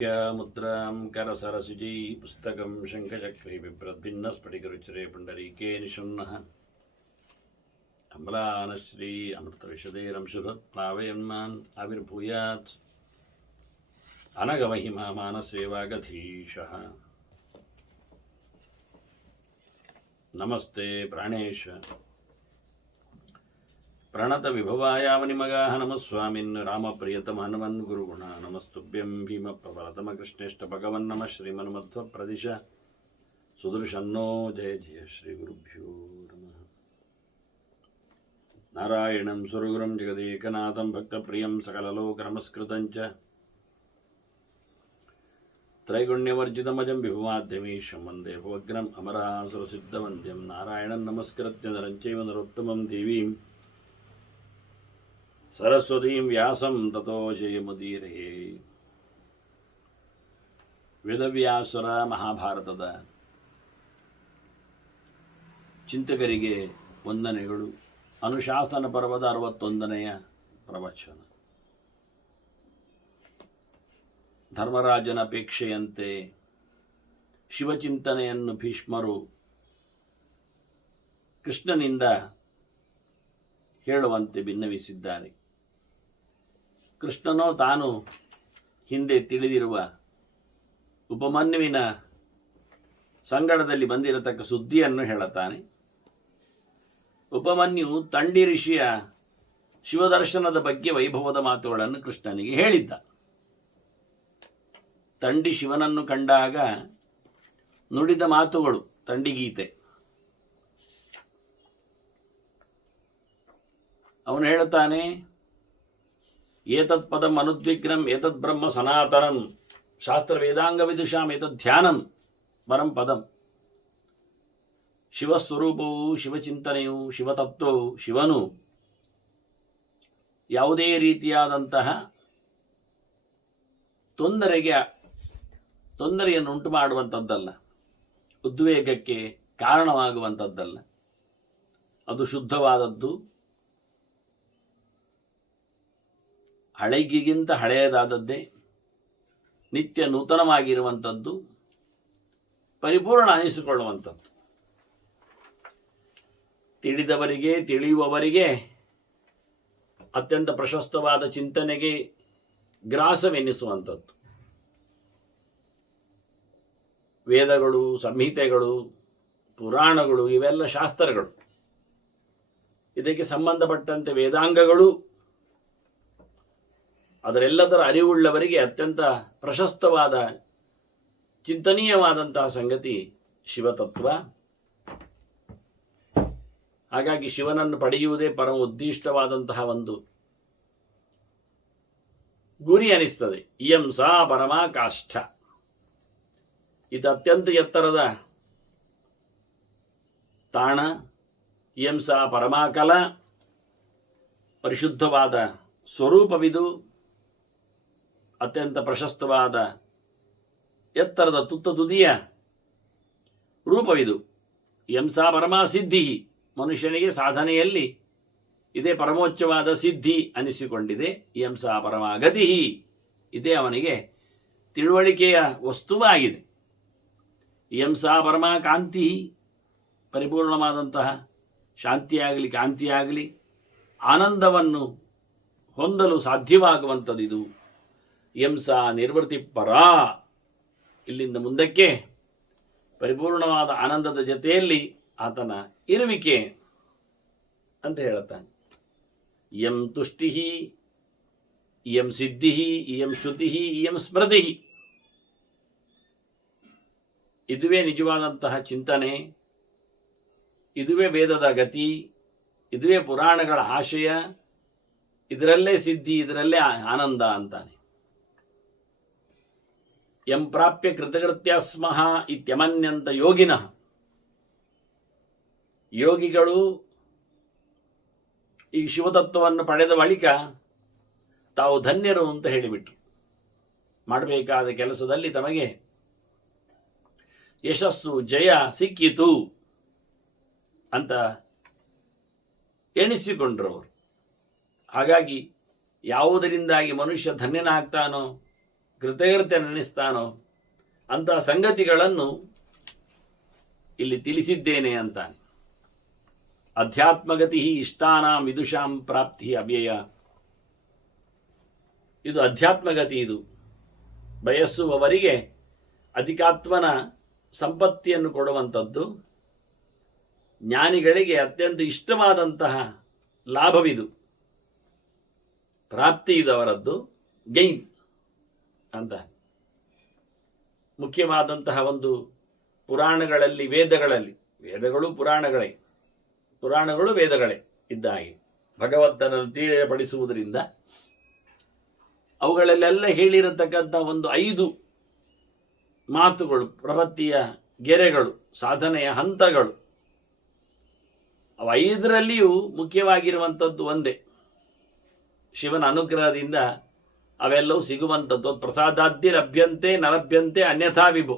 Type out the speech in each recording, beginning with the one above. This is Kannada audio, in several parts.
ಮುದ್ರಾಂ ಕರಸರಸುಜೈ ಪುಸ್ತಕಂ ಶಂಖಚಕ್ರೈ ಬಿಭ್ರದ್ಭಿನ್ನಸ್ಫಟಿಕರುಚಿರೆ ಪುಂಡರೀಕೆ ನಿಶುನ್ನಃ ಅಮಲಾನಶ್ರೀ ಅಮೃತವಿಶದೇರಂಶುಭತ್ಪ್ಲಾವಯನ್ಮಾನ್ ಆವಿರ್ಭೂಯಾತ್ ಅನಗಮಹಿಮಾ ಮಾನಸೇವಾಗಧೀಶಃ. ನಮಸ್ತೆ ಪ್ರಾಣೇಶ ಪ್ರಣತ ವಿಭವಾಯಾವನಿಮಗಾಹ ನಮಸ್ವಾಮಿನ್ ರಾಮಪ್ರಿಯತಮಹನುಮನ್ ಗುರುಗುಣ ನಮಸ್ತುಭ್ಯಂ ಭೀಮ ಪ್ರಬಲತಮ ಕೃಷ್ಣೇಷ್ಟ ಭಗವನ್ ನಮಃ ಶ್ರೀಮನ್ಮಧ್ವ ಪ್ರದಿಶ ಸುದರ್ಶನ್ನೋ ಜಯ ಜಯ ಶ್ರೀ ಗುರುಭ್ಯೋ ನಮಃ. ನಾರಾಯಣಂ ಸುರಗುರುಂ ಜಗದೇಕನಾಥಂ ಭಕ್ತಪ್ರಿಯಂ ಸಕಲಲೋಕ ನಮಸ್ಕೃತಂಚ ತ್ರೈಗುಣ್ಯವರ್ಜಿತಮಜಂ ವಿಭುಮಾದ್ಯಮೀಶಂ ವಂದೇ ಭವಗ್ರಂ ಅಮರಾಸುರಸಿದ್ಧವಂದ್ಯಂ ನಾರಾಯಣಂ ನಮಸ್ಕೃತ್ಯ ನರಂಚೈವ ನರೋತ್ತಮಂ ದೇವೀಂ ಸರಸ್ವತೀಂ ವ್ಯಾಸಂ ತತೋ ಜಯಮುದೀರಯೇ. ವೇದವ್ಯಾಸರ ಮಹಾಭಾರತದ ಚಿಂತಕರಿಗೆ ವಂದನೆಗಳು. ಅನುಶಾಸನ ಪರ್ವದ 61ನೆಯ ಪ್ರವಚನ. ಧರ್ಮರಾಜನ ಅಪೇಕ್ಷೆಯಂತೆ ಶಿವಚಿಂತನೆಯನ್ನು ಭೀಷ್ಮರು ಕೃಷ್ಣನಿಂದ ಹೇಳುವಂತೆ ಭಿನ್ನವಿಸಿದ್ದಾರೆ. ಕೃಷ್ಣನೋ ತಾನು ಹಿಂದೆ ತಿಳಿದಿರುವ ಉಪಮನ್ಯುವಿನ ಸಂಗಡದಲ್ಲಿ ಬಂದಿರತಕ್ಕ ಸುದ್ದಿಯನ್ನು ಹೇಳುತ್ತಾನೆ. ಉಪಮನ್ಯು ತಂಡಿ ಋಷಿಯ ಶಿವದರ್ಶನದ ಬಗ್ಗೆ ವೈಭವದ ಮಾತುಗಳನ್ನು ಕೃಷ್ಣನಿಗೆ ಹೇಳಿದ್ದ. ತಂಡಿ ಶಿವನನ್ನು ಕಂಡಾಗ ನುಡಿದ ಮಾತುಗಳು ತಂಡಿಗೀತೆ. ಅವನು ಹೇಳುತ್ತಾನೆ, ಏತತ್ ಪದಂ ಅನುದ್ವಿಗ್ನಂ ಏತದ್ ಬ್ರಹ್ಮ ಸನಾತನಂ ಶಾಸ್ತ್ರ ವೇದಾಂಗ ವಿದುಷಾಂ ಏತದ್ ಧ್ಯಾನಂ ಪರಂ ಪದಂ. ಶಿವಸ್ವರೂಪವು, ಶಿವಚಿಂತನೆಯು, ಶಿವತತ್ವವು, ಶಿವನು ಯಾವುದೇ ರೀತಿಯಾದಂತಹ ತೊಂದರೆಯನ್ನು ಉಂಟು ಮಾಡುವಂಥದ್ದಲ್ಲ, ಉದ್ವೇಗಕ್ಕೆ ಕಾರಣವಾಗುವಂಥದ್ದಲ್ಲ. ಅದು ಶುದ್ಧವಾದದ್ದು, ಹಳೆಗಿಗಿಂತ ಹಳೆಯದಾದದ್ದೇ, ನಿತ್ಯ ನೂತನವಾಗಿರುವಂಥದ್ದು, ಪರಿಪೂರ್ಣ ಅನಿಸಿಕೊಳ್ಳುವಂಥದ್ದು. ತಿಳಿದವರಿಗೆ, ತಿಳಿಯುವವರಿಗೆ ಅತ್ಯಂತ ಪ್ರಶಸ್ತವಾದ ಚಿಂತನೆಗೆ ಗ್ರಾಸವೆನ್ನಿಸುವಂಥದ್ದು. ವೇದಗಳು, ಸಂಹಿತೆಗಳು, ಪುರಾಣಗಳು ಇವೆಲ್ಲ ಶಾಸ್ತ್ರಗಳು. ಇದಕ್ಕೆ ಸಂಬಂಧಪಟ್ಟಂತೆ ವೇದಾಂಗಗಳು ಅದರೆಲ್ಲದರ ಅರಿವುಳ್ಳವರಿಗೆ ಅತ್ಯಂತ ಪ್ರಶಸ್ತವಾದ ಚಿಂತನೀಯವಾದಂತಹ ಸಂಗತಿ ಶಿವತತ್ವ. ಹಾಗಾಗಿ ಶಿವನನ್ನು ಪಡೆಯುವುದೇ ಪರಮ ಉದ್ದಿಷ್ಟವಾದಂತಹ ಒಂದು ಗುರಿ ಅನಿಸ್ತದೆ. ಇಯಂ ಸಾ ಪರಮಾ ಕಾಷ್ಠ. ಇದು ಅತ್ಯಂತ ಎತ್ತರದ ತಾಣ. ಇಯಂ ಸಾ ಪರಮಾಕಲ. ಪರಿಶುದ್ಧವಾದ ಸ್ವರೂಪವಿದು. ಅತ್ಯಂತ ಪ್ರಶಸ್ತವಾದ ಎತ್ತರದ ತುದಿಯ ರೂಪವಿದು. ಯಂಸಾ ಪರಮಾ ಸಿದ್ಧಿ. ಮನುಷ್ಯನಿಗೆ ಸಾಧನೆಯಲ್ಲಿ ಇದೇ ಪರಮೋಚ್ಚವಾದ ಸಿದ್ಧಿ ಅನಿಸಿಕೊಂಡಿದೆ. ಯಂಸಾ ಪರಮಾ ಗತಿ. ಇದೇ ಅವನಿಗೆ ತಿಳುವಳಿಕೆಯ ವಸ್ತುವಾಗಿದೆ. ಯಂಸಾ ಪರಮಾ ಕಾಂತಿ. ಪರಿಪೂರ್ಣವಾದಂತಹ ಶಾಂತಿಯಾಗಲಿ, ಕಾಂತಿಯಾಗಲಿ, ಆನಂದವನ್ನು ಹೊಂದಲು ಸಾಧ್ಯವಾಗುವಂಥದ್ದಿದು. ಯಂಸ ನಿರ್ವೃತ್ತಿ ಪರ. ಇಲ್ಲಿಂದ ಮುಂದಕ್ಕೆ ಪರಿಪೂರ್ಣವಾದ ಆನಂದದ ಜೊತೆಯಲ್ಲಿ ಆತನ ಇರುವಿಕೆ ಅಂತ ಹೇಳುತ್ತಾನೆ. ಇಯಂ ತುಷ್ಟಿ, ಇಯಂ ಸಿದ್ಧಿ, ಇಯಂ ಶ್ರುತಿ, ಇಯಂ ಸ್ಮೃತಿ. ಇದುವೇ ನಿಜವಾದಂತಹ ಚಿಂತನೆ, ಇದುವೇ ವೇದದ ಗತಿ, ಇದುವೇ ಪುರಾಣಗಳ ಆಶಯ, ಇದರಲ್ಲೇ ಸಿದ್ಧಿ, ಇದರಲ್ಲೇ ಆನಂದ ಅಂತಾನೆ. ಯಂ ಪ್ರಾಪ್ಯ ಕೃತಕೃತ್ಯ ಸ್ಮಃ ಇತ್ಯಮನ್ಯಂತ ಯೋಗಿನಃ. ಯೋಗಿಗಳು ಈ ಶಿವತತ್ವವನ್ನು ಪಡೆದ ಬಳಿಕ ತಾವು ಧನ್ಯರು ಅಂತ ಹೇಳಿಬಿಟ್ರು. ಮಾಡಬೇಕಾದ ಕೆಲಸದಲ್ಲಿ ತಮಗೆ ಯಶಸ್ಸು, ಜಯ ಸಿಕ್ಕಿತು ಅಂತ ಎಣಿಸಿಕೊಂಡ್ರು ಅವರು. ಹಾಗಾಗಿ ಯಾವುದರಿಂದಾಗಿ ಮನುಷ್ಯ ಧನ್ಯನಾಗ್ತಾನೋ ಕೃತಜ್ಞತೆ ನೆನೆಸ್ತಾನೋ ಅಂತಹ ಸಂಗತಿಗಳನ್ನು ಇಲ್ಲಿ ತಿಳಿಸಿದ್ದೇನೆ ಅಂತಾನೆ. ಅಧ್ಯಾತ್ಮಗತಿ ಇಷ್ಟಾನಾಂ ವಿದುಷಾಂ ಪ್ರಾಪ್ತಿ ಅವ್ಯಯ. ಇದು ಅಧ್ಯಾತ್ಮಗತಿ, ಇದು ಬಯಸುವವರಿಗೆ ಅಧಿಕಾತ್ಮನ ಸಂಪತ್ತಿಯನ್ನು ಕೊಡುವಂಥದ್ದು. ಜ್ಞಾನಿಗಳಿಗೆ ಅತ್ಯಂತ ಇಷ್ಟವಾದಂತಹ ಲಾಭವಿದು, ಪ್ರಾಪ್ತಿ ಇದು ಅವರದ್ದು, ಗೈನ್ ಅಂತ. ಮುಖ್ಯವಾದಂತಹ ಒಂದು ಪುರಾಣಗಳಲ್ಲಿ, ವೇದಗಳು ಪುರಾಣಗಳು ವೇದಗಳೇ ಇದ್ದ ಹಾಗೆ ಭಗವಂತನನ್ನು ತಿಳಿಯಪಡಿಸುವುದರಿಂದ ಅವುಗಳಲ್ಲೆಲ್ಲ ಹೇಳಿರತಕ್ಕಂಥ ಒಂದು 5 ಮಾತುಗಳು, ಪ್ರಪತ್ತಿಯ ಗೆರೆಗಳು, ಸಾಧನೆಯ ಹಂತಗಳು. ಅವು 5ರಲ್ಲಿಯೂ ಮುಖ್ಯವಾಗಿರುವಂಥದ್ದು ಒಂದೇ, ಶಿವನ ಅನುಗ್ರಹದಿಂದ ಅವೆಲ್ಲವೂ ಸಿಗುವಂಥದ್ದು. ಪ್ರಸಾದಾದ್ಯ ಲಭ್ಯಂತೆ ನಲಭ್ಯಂತೆ ಅನ್ಯಥಾ ವಿಭು.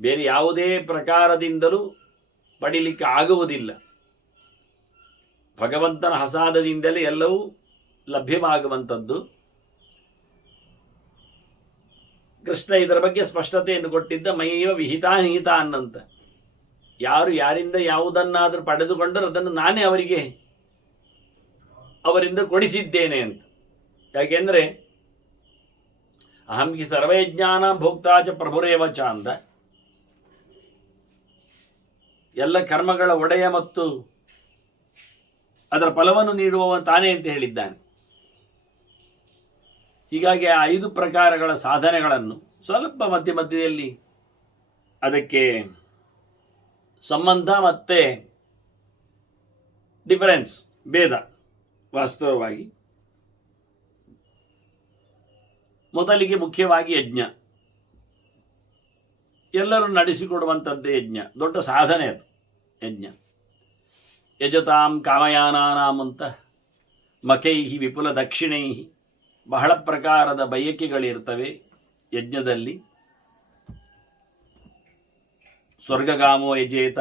ಬೇರೆ ಯಾವುದೇ ಪ್ರಕಾರದಿಂದಲೂ ಪಡಿಲಿಕ್ಕೆ ಆಗುವುದಿಲ್ಲ. ಭಗವಂತನ ಹಸಾದದಿಂದಲೇ ಎಲ್ಲವೂ ಲಭ್ಯವಾಗುವಂಥದ್ದು. ಕೃಷ್ಣ ಇದರ ಬಗ್ಗೆ ಸ್ಪಷ್ಟತೆಯನ್ನು ಕೊಟ್ಟಿದ್ದ, ಮೈಯವ ವಿಹಿತಾ ನಿಹಿತ ಅನ್ನಂತ. ಯಾರು ಯಾರಿಂದ ಯಾವುದನ್ನಾದರೂ ಪಡೆದುಕೊಂಡರೂ ಅದನ್ನು ನಾನೇ ಅವರಿಂದ ಕೊಡಿಸಿದ್ದೇನೆ ಅಂತ. ಯಾಕೆಂದರೆ ಅಹಂಗಿ ಸರ್ವಜ್ಞಾನ ಭೋಕ್ತಾಚ ಪ್ರಭುರೇವಚ ಅಂದ. ಎಲ್ಲ ಕರ್ಮಗಳ ಒಡೆಯ ಮತ್ತು ಅದರ ಫಲವನ್ನು ನೀಡುವವ ತಾನೇ ಅಂತ ಹೇಳಿದ್ದಾನೆ. ಹೀಗಾಗಿ ಆ 5 ಪ್ರಕಾರಗಳ ಸಾಧನೆಗಳನ್ನು ಸ್ವಲ್ಪ ಮಧ್ಯದಲ್ಲಿ ಅದಕ್ಕೆ ಸಂಬಂಧ ಮತ್ತು ಡಿಫರೆನ್ಸ್, ಭೇದ. ವಾಸ್ತವವಾಗಿ ಮೊದಲಿಗೆ ಮುಖ್ಯವಾಗಿ ಯಜ್ಞ, ಎಲ್ಲರೂ ನಡೆಸಿಕೊಡುವಂಥದ್ದೇ ಯಜ್ಞ, ದೊಡ್ಡ ಸಾಧನೆ ಅದು ಯಜ್ಞ. ಯಜತಾಂ ಕಾಮಯಾನಾನಾಂ ಅಂತ ಮಖೈಹಿ ವಿಪುಲ ದಕ್ಷಿಣೈಹಿ, ಬಹಳ ಪ್ರಕಾರದ ಬಯಕೆಗಳಿರ್ತವೆ ಯಜ್ಞದಲ್ಲಿ. ಸ್ವರ್ಗಗಾಮೋ ಯಜೇತ,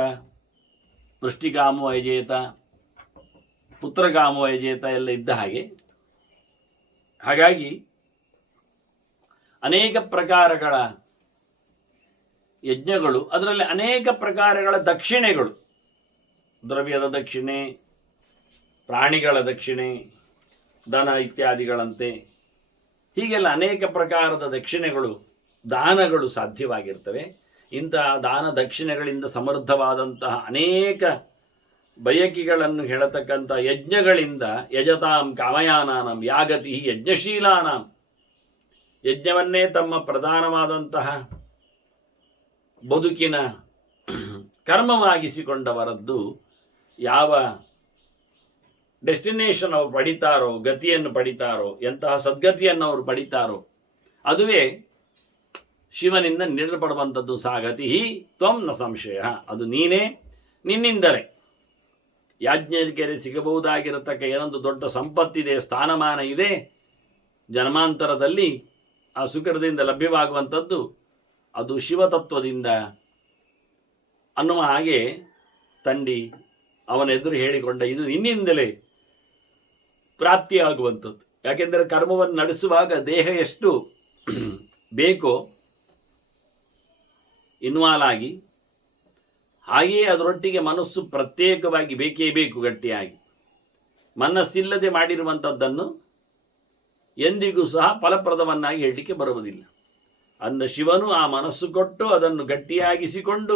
ವೃಷ್ಟಿಗಾಮೋ ಯಜೇತ, ಪುತ್ರಗಾಮೋ ಯಜೇತ ಎಲ್ಲ ಇದ್ದ ಹಾಗೆ. ಹಾಗಾಗಿ ಅನೇಕ ಪ್ರಕಾರಗಳ ಯಜ್ಞಗಳು, ಅದರಲ್ಲಿ ಅನೇಕ ಪ್ರಕಾರಗಳ ದಕ್ಷಿಣೆಗಳು, ದ್ರವ್ಯದ ದಕ್ಷಿಣೆ, ಪ್ರಾಣಿಗಳ ದಕ್ಷಿಣೆ, ದನ ಇತ್ಯಾದಿಗಳಂತೆ, ಹೀಗೆಲ್ಲ ಅನೇಕ ಪ್ರಕಾರದ ದಕ್ಷಿಣೆಗಳು, ದಾನಗಳು ಸಾಧ್ಯವಾಗಿರ್ತವೆ. ಇಂತಹ ದಾನ ದಕ್ಷಿಣೆಗಳಿಂದ ಸಮೃದ್ಧವಾದಂತಹ ಅನೇಕ ಬಯಕೆಗಳನ್ನು ಹೇಳತಕ್ಕಂಥ ಯಜ್ಞಗಳಿಂದ ಯಜತಾಂ ಕಾಮಯಾನಾಂ ಯಾಗತಿ ಯಜ್ಞಶೀಲಾನಾಂ, ಯಜ್ಞವನ್ನೇ ತಮ್ಮ ಪ್ರಧಾನವಾದಂತಹ ಬದುಕಿನ ಕರ್ಮವಾಗಿಸಿಕೊಂಡವರದ್ದು ಯಾವ ಡೆಸ್ಟಿನೇಷನ್ ಅವರು ಪಡಿತಾರೋ, ಗತಿಯನ್ನು ಪಡಿತಾರೋ, ಎಂತಹ ಸದ್ಗತಿಯನ್ನು ಅವರು ಪಡಿತಾರೋ, ಅದುವೇ ಶಿವನಿಂದ ನೀಡಲ್ಪಡುವಂಥದ್ದು. ಸಾ ಗತಿ ತ್ವಂ ನ ಸಂಶಯ, ಅದು ನೀನೇ, ನಿನ್ನಿಂದಲೇ. ಯಾಜ್ಞನಿಗೆ ಸಿಗಬಹುದಾಗಿರತಕ್ಕ ಏನೊಂದು ದೊಡ್ಡ ಸಂಪತ್ತಿದೆ, ಸ್ಥಾನಮಾನ ಇದೆ, ಜನ್ಮಾಂತರದಲ್ಲಿ ಆ ಸುಕೃತದಿಂದ ಲಭ್ಯವಾಗುವಂಥದ್ದು, ಅದು ಶಿವತತ್ವದಿಂದ ಅನ್ನುವ ಹಾಗೆ ತಂಡಿ ಅವನೆದುರು ಹೇಳಿಕೊಂಡ, ಇದು ನಿನ್ನಿಂದಲೇ ಪ್ರಾಪ್ತಿಯಾಗುವಂಥದ್ದು. ಯಾಕೆಂದರೆ ಕರ್ಮವನ್ನು ನಡೆಸುವಾಗ ದೇಹ ಎಷ್ಟು ಬೇಕೋ ಇನ್ವಾಲ್ವ್ ಆಗಿ, ಹಾಗೆಯೇ ಅದರೊಟ್ಟಿಗೆ ಮನಸ್ಸು ಪ್ರತ್ಯೇಕವಾಗಿ ಬೇಕೇ ಬೇಕು ಗಟ್ಟಿಯಾಗಿ. ಮನಸ್ಸಿಲ್ಲದೆ ಮಾಡಿರುವಂಥದ್ದನ್ನು ಎಂದಿಗೂ ಸಹ ಫಲಪ್ರದವನ್ನಾಗಿ ಹೇಳಲಿಕ್ಕೆ ಬರುವುದಿಲ್ಲ. ಅಂದ ಶಿವನು ಆ ಮನಸ್ಸು ಕೊಟ್ಟು ಅದನ್ನು ಗಟ್ಟಿಯಾಗಿಸಿಕೊಂಡು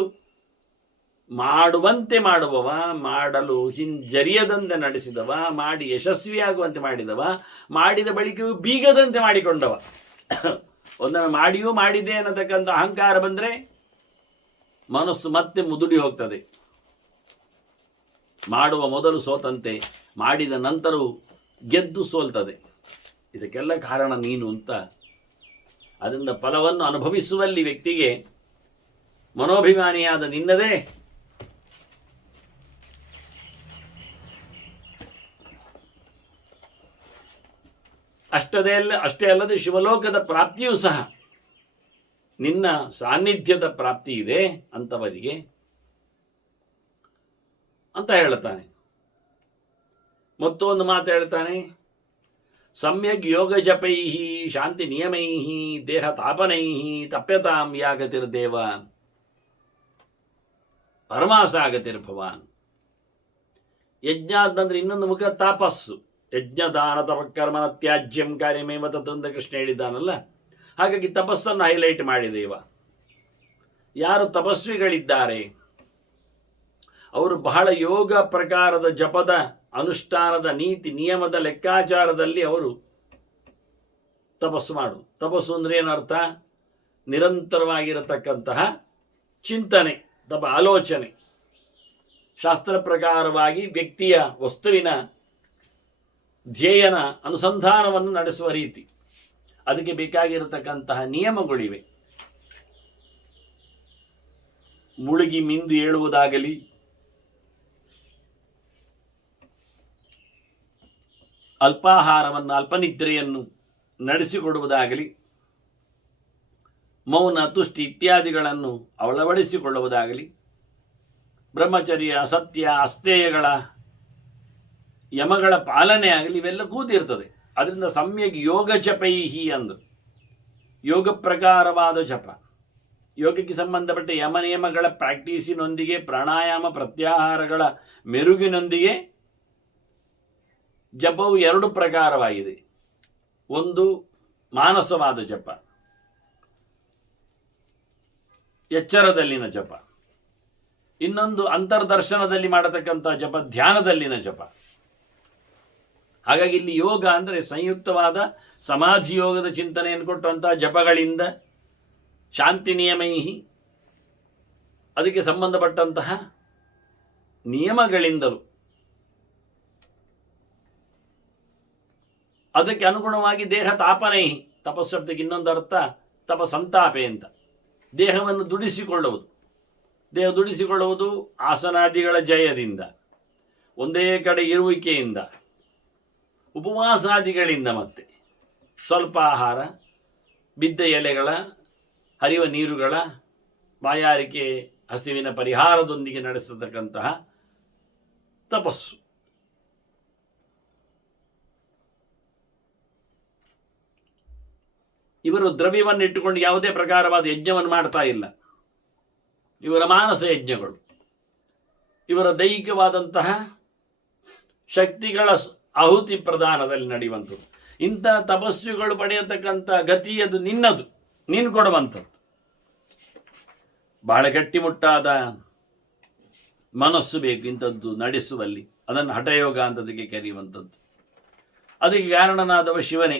ಮಾಡುವಂತೆ ಮಾಡುವವ, ಮಾಡಲು ಹಿಂಜರಿಯದಂತೆ ನಡೆಸಿದವ, ಮಾಡಿ ಯಶಸ್ವಿಯಾಗುವಂತೆ ಮಾಡಿದವ, ಮಾಡಿದ ಬಳಿಕವೂ ಬೀಗದಂತೆ ಮಾಡಿಕೊಂಡವ. ಒಮ್ಮೆ ಮಾಡಿಯೂ ಮಾಡಿದೆ ಅನ್ನತಕ್ಕಂಥ ಅಹಂಕಾರ ಬಂದರೆ ಮನಸ್ಸು ಮತ್ತೆ ಮುದುಡಿ ಹೋಗ್ತದೆ. ಮಾಡುವ ಮೊದಲು ಸೋತಂತೆ, ಮಾಡಿದ ನಂತರವೂ ಗೆದ್ದು ಸೋಲ್ತದೆ. ಇದಕ್ಕೆಲ್ಲ ಕಾರಣ ನೀನು ಅಂತ. ಅದರಿಂದ ಫಲವನ್ನು ಅನುಭವಿಸುವಲ್ಲಿ ವ್ಯಕ್ತಿಗೆ ಮನೋಭಿಮಾನಿಯಾದ ನಿನ್ನದೇ ಅಷ್ಟೇ ಅಲ್ಲದೆ ಶಿವಲೋಕದ ಪ್ರಾಪ್ತಿಯೂ ಸಹ, ನಿನ್ನ ಸಾನ್ನಿಧ್ಯದ ಪ್ರಾಪ್ತಿ ಇದೆ ಅಂತವರಿಗೆ ಅಂತ ಹೇಳ್ತಾನೆ. ಮತ್ತೊಂದು ಮಾತು ಹೇಳ್ತಾನೆ, ಸಮ್ಯಗ್ ಯೋಗ ಜಪೈ ಶಾಂತಿ ನಿಯಮೈ ದೇಹ ತಾಪನೈ ತಪ್ಯತಾಂ ಯಾಗತಿರ್ದೇವ ಪರಮಾಸಾಗತಿರ್ಭವಾನ್. ಯಜ್ಞ ಅಂತಂದ್ರೆ ಇನ್ನೊಂದು ಮುಖ ತಪಸ್ಸು. ಯಜ್ಞ ದಾನ ತಪಕರ್ಮನ ತ್ಯಾಜ್ಯಂ ಕಾರ್ಯಮೇವ ತತ್ ಅಂತ ಕೃಷ್ಣ ಹೇಳಿದ್ದಾನಲ್ಲ, ಹಾಗಾಗಿ ತಪಸ್ಸನ್ನು ಹೈಲೈಟ್ ಮಾಡಿದೇವ. ಯಾರು ತಪಸ್ವಿಗಳಿದ್ದಾರೆ ಅವರು ಬಹಳ ಯೋಗ ಪ್ರಕಾರದ ಜಪದ ಅನುಷ್ಠಾನದ ನೀತಿ ನಿಯಮದ ಲೆಕ್ಕಾಚಾರದಲ್ಲಿ ಅವರು ತಪಸ್ಸು ಮಾಡು. ತಪಸ್ಸು ಅಂದ್ರೆ ಏನರ್ಥ? ನಿರಂತರವಾಗಿರತಕ್ಕಂತಹ ಚಿಂತನೆ, ಆಲೋಚನೆ, ಶಾಸ್ತ್ರ ಪ್ರಕಾರವಾಗಿ ವ್ಯಕ್ತಿಯ ವಸ್ತುವಿನ ಧ್ಯೇಯನ ಅನುಸಂಧಾನವನ್ನು ನಡೆಸುವ ರೀತಿ. ಅದಕ್ಕೆ ಬೇಕಾಗಿರತಕ್ಕಂತಹ ನಿಯಮಗಳಿವೆ. ಮುಳುಗಿ ಮಿಂದು ಏಳುವುದಾಗಲಿ, ಅಲ್ಪಾಹಾರವನ್ನು ಅಲ್ಪನಿದ್ರೆಯನ್ನು ನಡೆಸಿಕೊಡುವುದಾಗಲಿ, ಮೌನ ತುಷ್ಟಿ ಇತ್ಯಾದಿಗಳನ್ನು ಅಳವಡಿಸಿಕೊಳ್ಳುವುದಾಗಲಿ, ಬ್ರಹ್ಮಚರ್ಯ ಸತ್ಯ ಅಸ್ತೇಯಗಳ ಯಮಗಳ ಪಾಲನೆ ಆಗಲಿ, ಇವೆಲ್ಲ ಕೂತಿರ್ತದೆ. ಅದರಿಂದ ಸಮ್ಯಕ್ ಯೋಗ ಜಪೈಹಿ ಅಂದರು. ಯೋಗ ಪ್ರಕಾರವಾದ ಜಪ, ಯೋಗಕ್ಕೆ ಸಂಬಂಧಪಟ್ಟ ಯಮನಿಯಮಗಳ ಪ್ರಾಕ್ಟೀಸಿನೊಂದಿಗೆ ಪ್ರಾಣಾಯಾಮ ಪ್ರತ್ಯಾಹಾರಗಳ ಮೆರುಗಿನೊಂದಿಗೆ ಜಪವು ಎರಡು ಪ್ರಕಾರವಾಗಿದೆ. ಒಂದು ಮಾನಸವಾದ ಜಪ, ಎಚ್ಚರದಲ್ಲಿನ ಜಪ. ಇನ್ನೊಂದು ಅಂತರ್ದರ್ಶನದಲ್ಲಿ ಮಾಡತಕ್ಕಂಥ ಜಪ, ಧ್ಯಾನದಲ್ಲಿನ ಜಪ. ಹಾಗಾಗಿ ಇಲ್ಲಿ ಯೋಗ ಅಂದರೆ ಸಂಯುಕ್ತವಾದ ಸಮಾಧಿ ಯೋಗದ ಚಿಂತನೆಯನ್ನು ಕೊಟ್ಟಂತಹ ಜಪಗಳಿಂದ, ಶಾಂತಿ ನಿಯಮೈಹಿ ಅದಕ್ಕೆ ಸಂಬಂಧಪಟ್ಟಂತಹ ನಿಯಮಗಳಿಂದಲೂ ಅದಕ್ಕೆ ಅನುಗುಣವಾಗಿ ದೇಹ ತಾಪನೈಹಿ, ತಪಸ್ಸಬ್ದಕ್ಕೆ ಇನ್ನೊಂದು ಅರ್ಥ ತಪಸಂತಾಪೆ ಅಂತ. ದೇಹವನ್ನು ದುಡಿಸಿಕೊಳ್ಳುವುದು. ದೇಹ ದುಡಿಸಿಕೊಳ್ಳುವುದು ಆಸನಾದಿಗಳ ಜಯದಿಂದ, ಒಂದೇ ಕಡೆ ಇರುವಿಕೆಯಿಂದ, ಉಪವಾಸಾದಿಗಳಿಂದ, ಮತ್ತೆ ಸ್ವಲ್ಪ ಆಹಾರ, ಬಿದ್ದ ಎಲೆಗಳ, ಹರಿಯುವ ನೀರುಗಳ, ಬಾಯಾರಿಕೆ ಹಸಿವಿನ ಪರಿಹಾರದೊಂದಿಗೆ ನಡೆಸತಕ್ಕಂತಹ ತಪಸ್ಸು. ಇವರು ದ್ರವ್ಯವನ್ನು ಇಟ್ಟುಕೊಂಡು ಯಾವುದೇ ಪ್ರಕಾರವಾದ ಯಜ್ಞವನ್ನು ಮಾಡ್ತಾ ಇಲ್ಲ. ಇವರ ಮಾನಸ ಯಜ್ಞಗಳು, ಇವರ ದೈಹಿಕವಾದಂತಹ ಶಕ್ತಿಗಳ ಆಹುತಿ ಪ್ರದಾನದಲ್ಲಿ ನಡೆಯುವಂಥದ್ದು. ಇಂಥ ತಪಸ್ವಿಗಳು ಪಡೆಯತಕ್ಕಂಥ ಗತಿ ಅದು ನಿನ್ನದು, ನೀನು ಕೊಡುವಂಥದ್ದು. ಬಹಳ ಗಟ್ಟಿಮುಟ್ಟಾದ ಮನಸ್ಸು ಬೇಕು ಇಂಥದ್ದು ನಡೆಸುವಲ್ಲಿ. ಅದನ್ನು ಹಠಯೋಗ ಅಂತದಕ್ಕೆ ಕರೆಯುವಂಥದ್ದು. ಅದಕ್ಕೆ ಕಾರಣನಾದವ ಶಿವನೇ.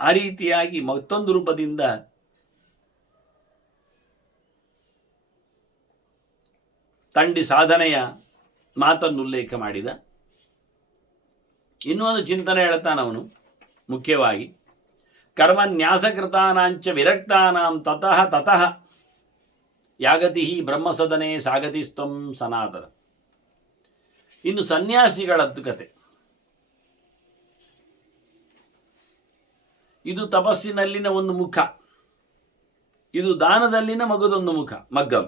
ಆ ರೀತಿಯಾಗಿ ಮತ್ತೊಂದು ರೂಪದಿಂದ ತಂಡಿ ಸಾಧನೆಯ ಮಾತನ್ನು ಉಲ್ಲೇಖ ಮಾಡಿದ. ಇನ್ನೊಂದು ಚಿಂತನೆ ಹೇಳ್ತಾನವನು ಮುಖ್ಯವಾಗಿ, ಕರ್ಮನ್ಯಾಸಕೃತಾನಾಂಚ ವಿರಕ್ತಾನಾಂ ತತಃ ತತಃ ಯಾಗತಿ ಬ್ರಹ್ಮಸದನೆ ಸಾಗತಿ ಸ್ತಂ ಸನಾತನ. ಇನ್ನು ಸನ್ಯಾಸಿಗಳದ್ದು ಕತೆ. ಇದು ತಪಸ್ಸಿನಲ್ಲಿನ ಒಂದು ಮುಖ, ಇದು ದಾನದಲ್ಲಿನ ಮಗದೊಂದು ಮುಖ, ಮಗ್ಗಂ.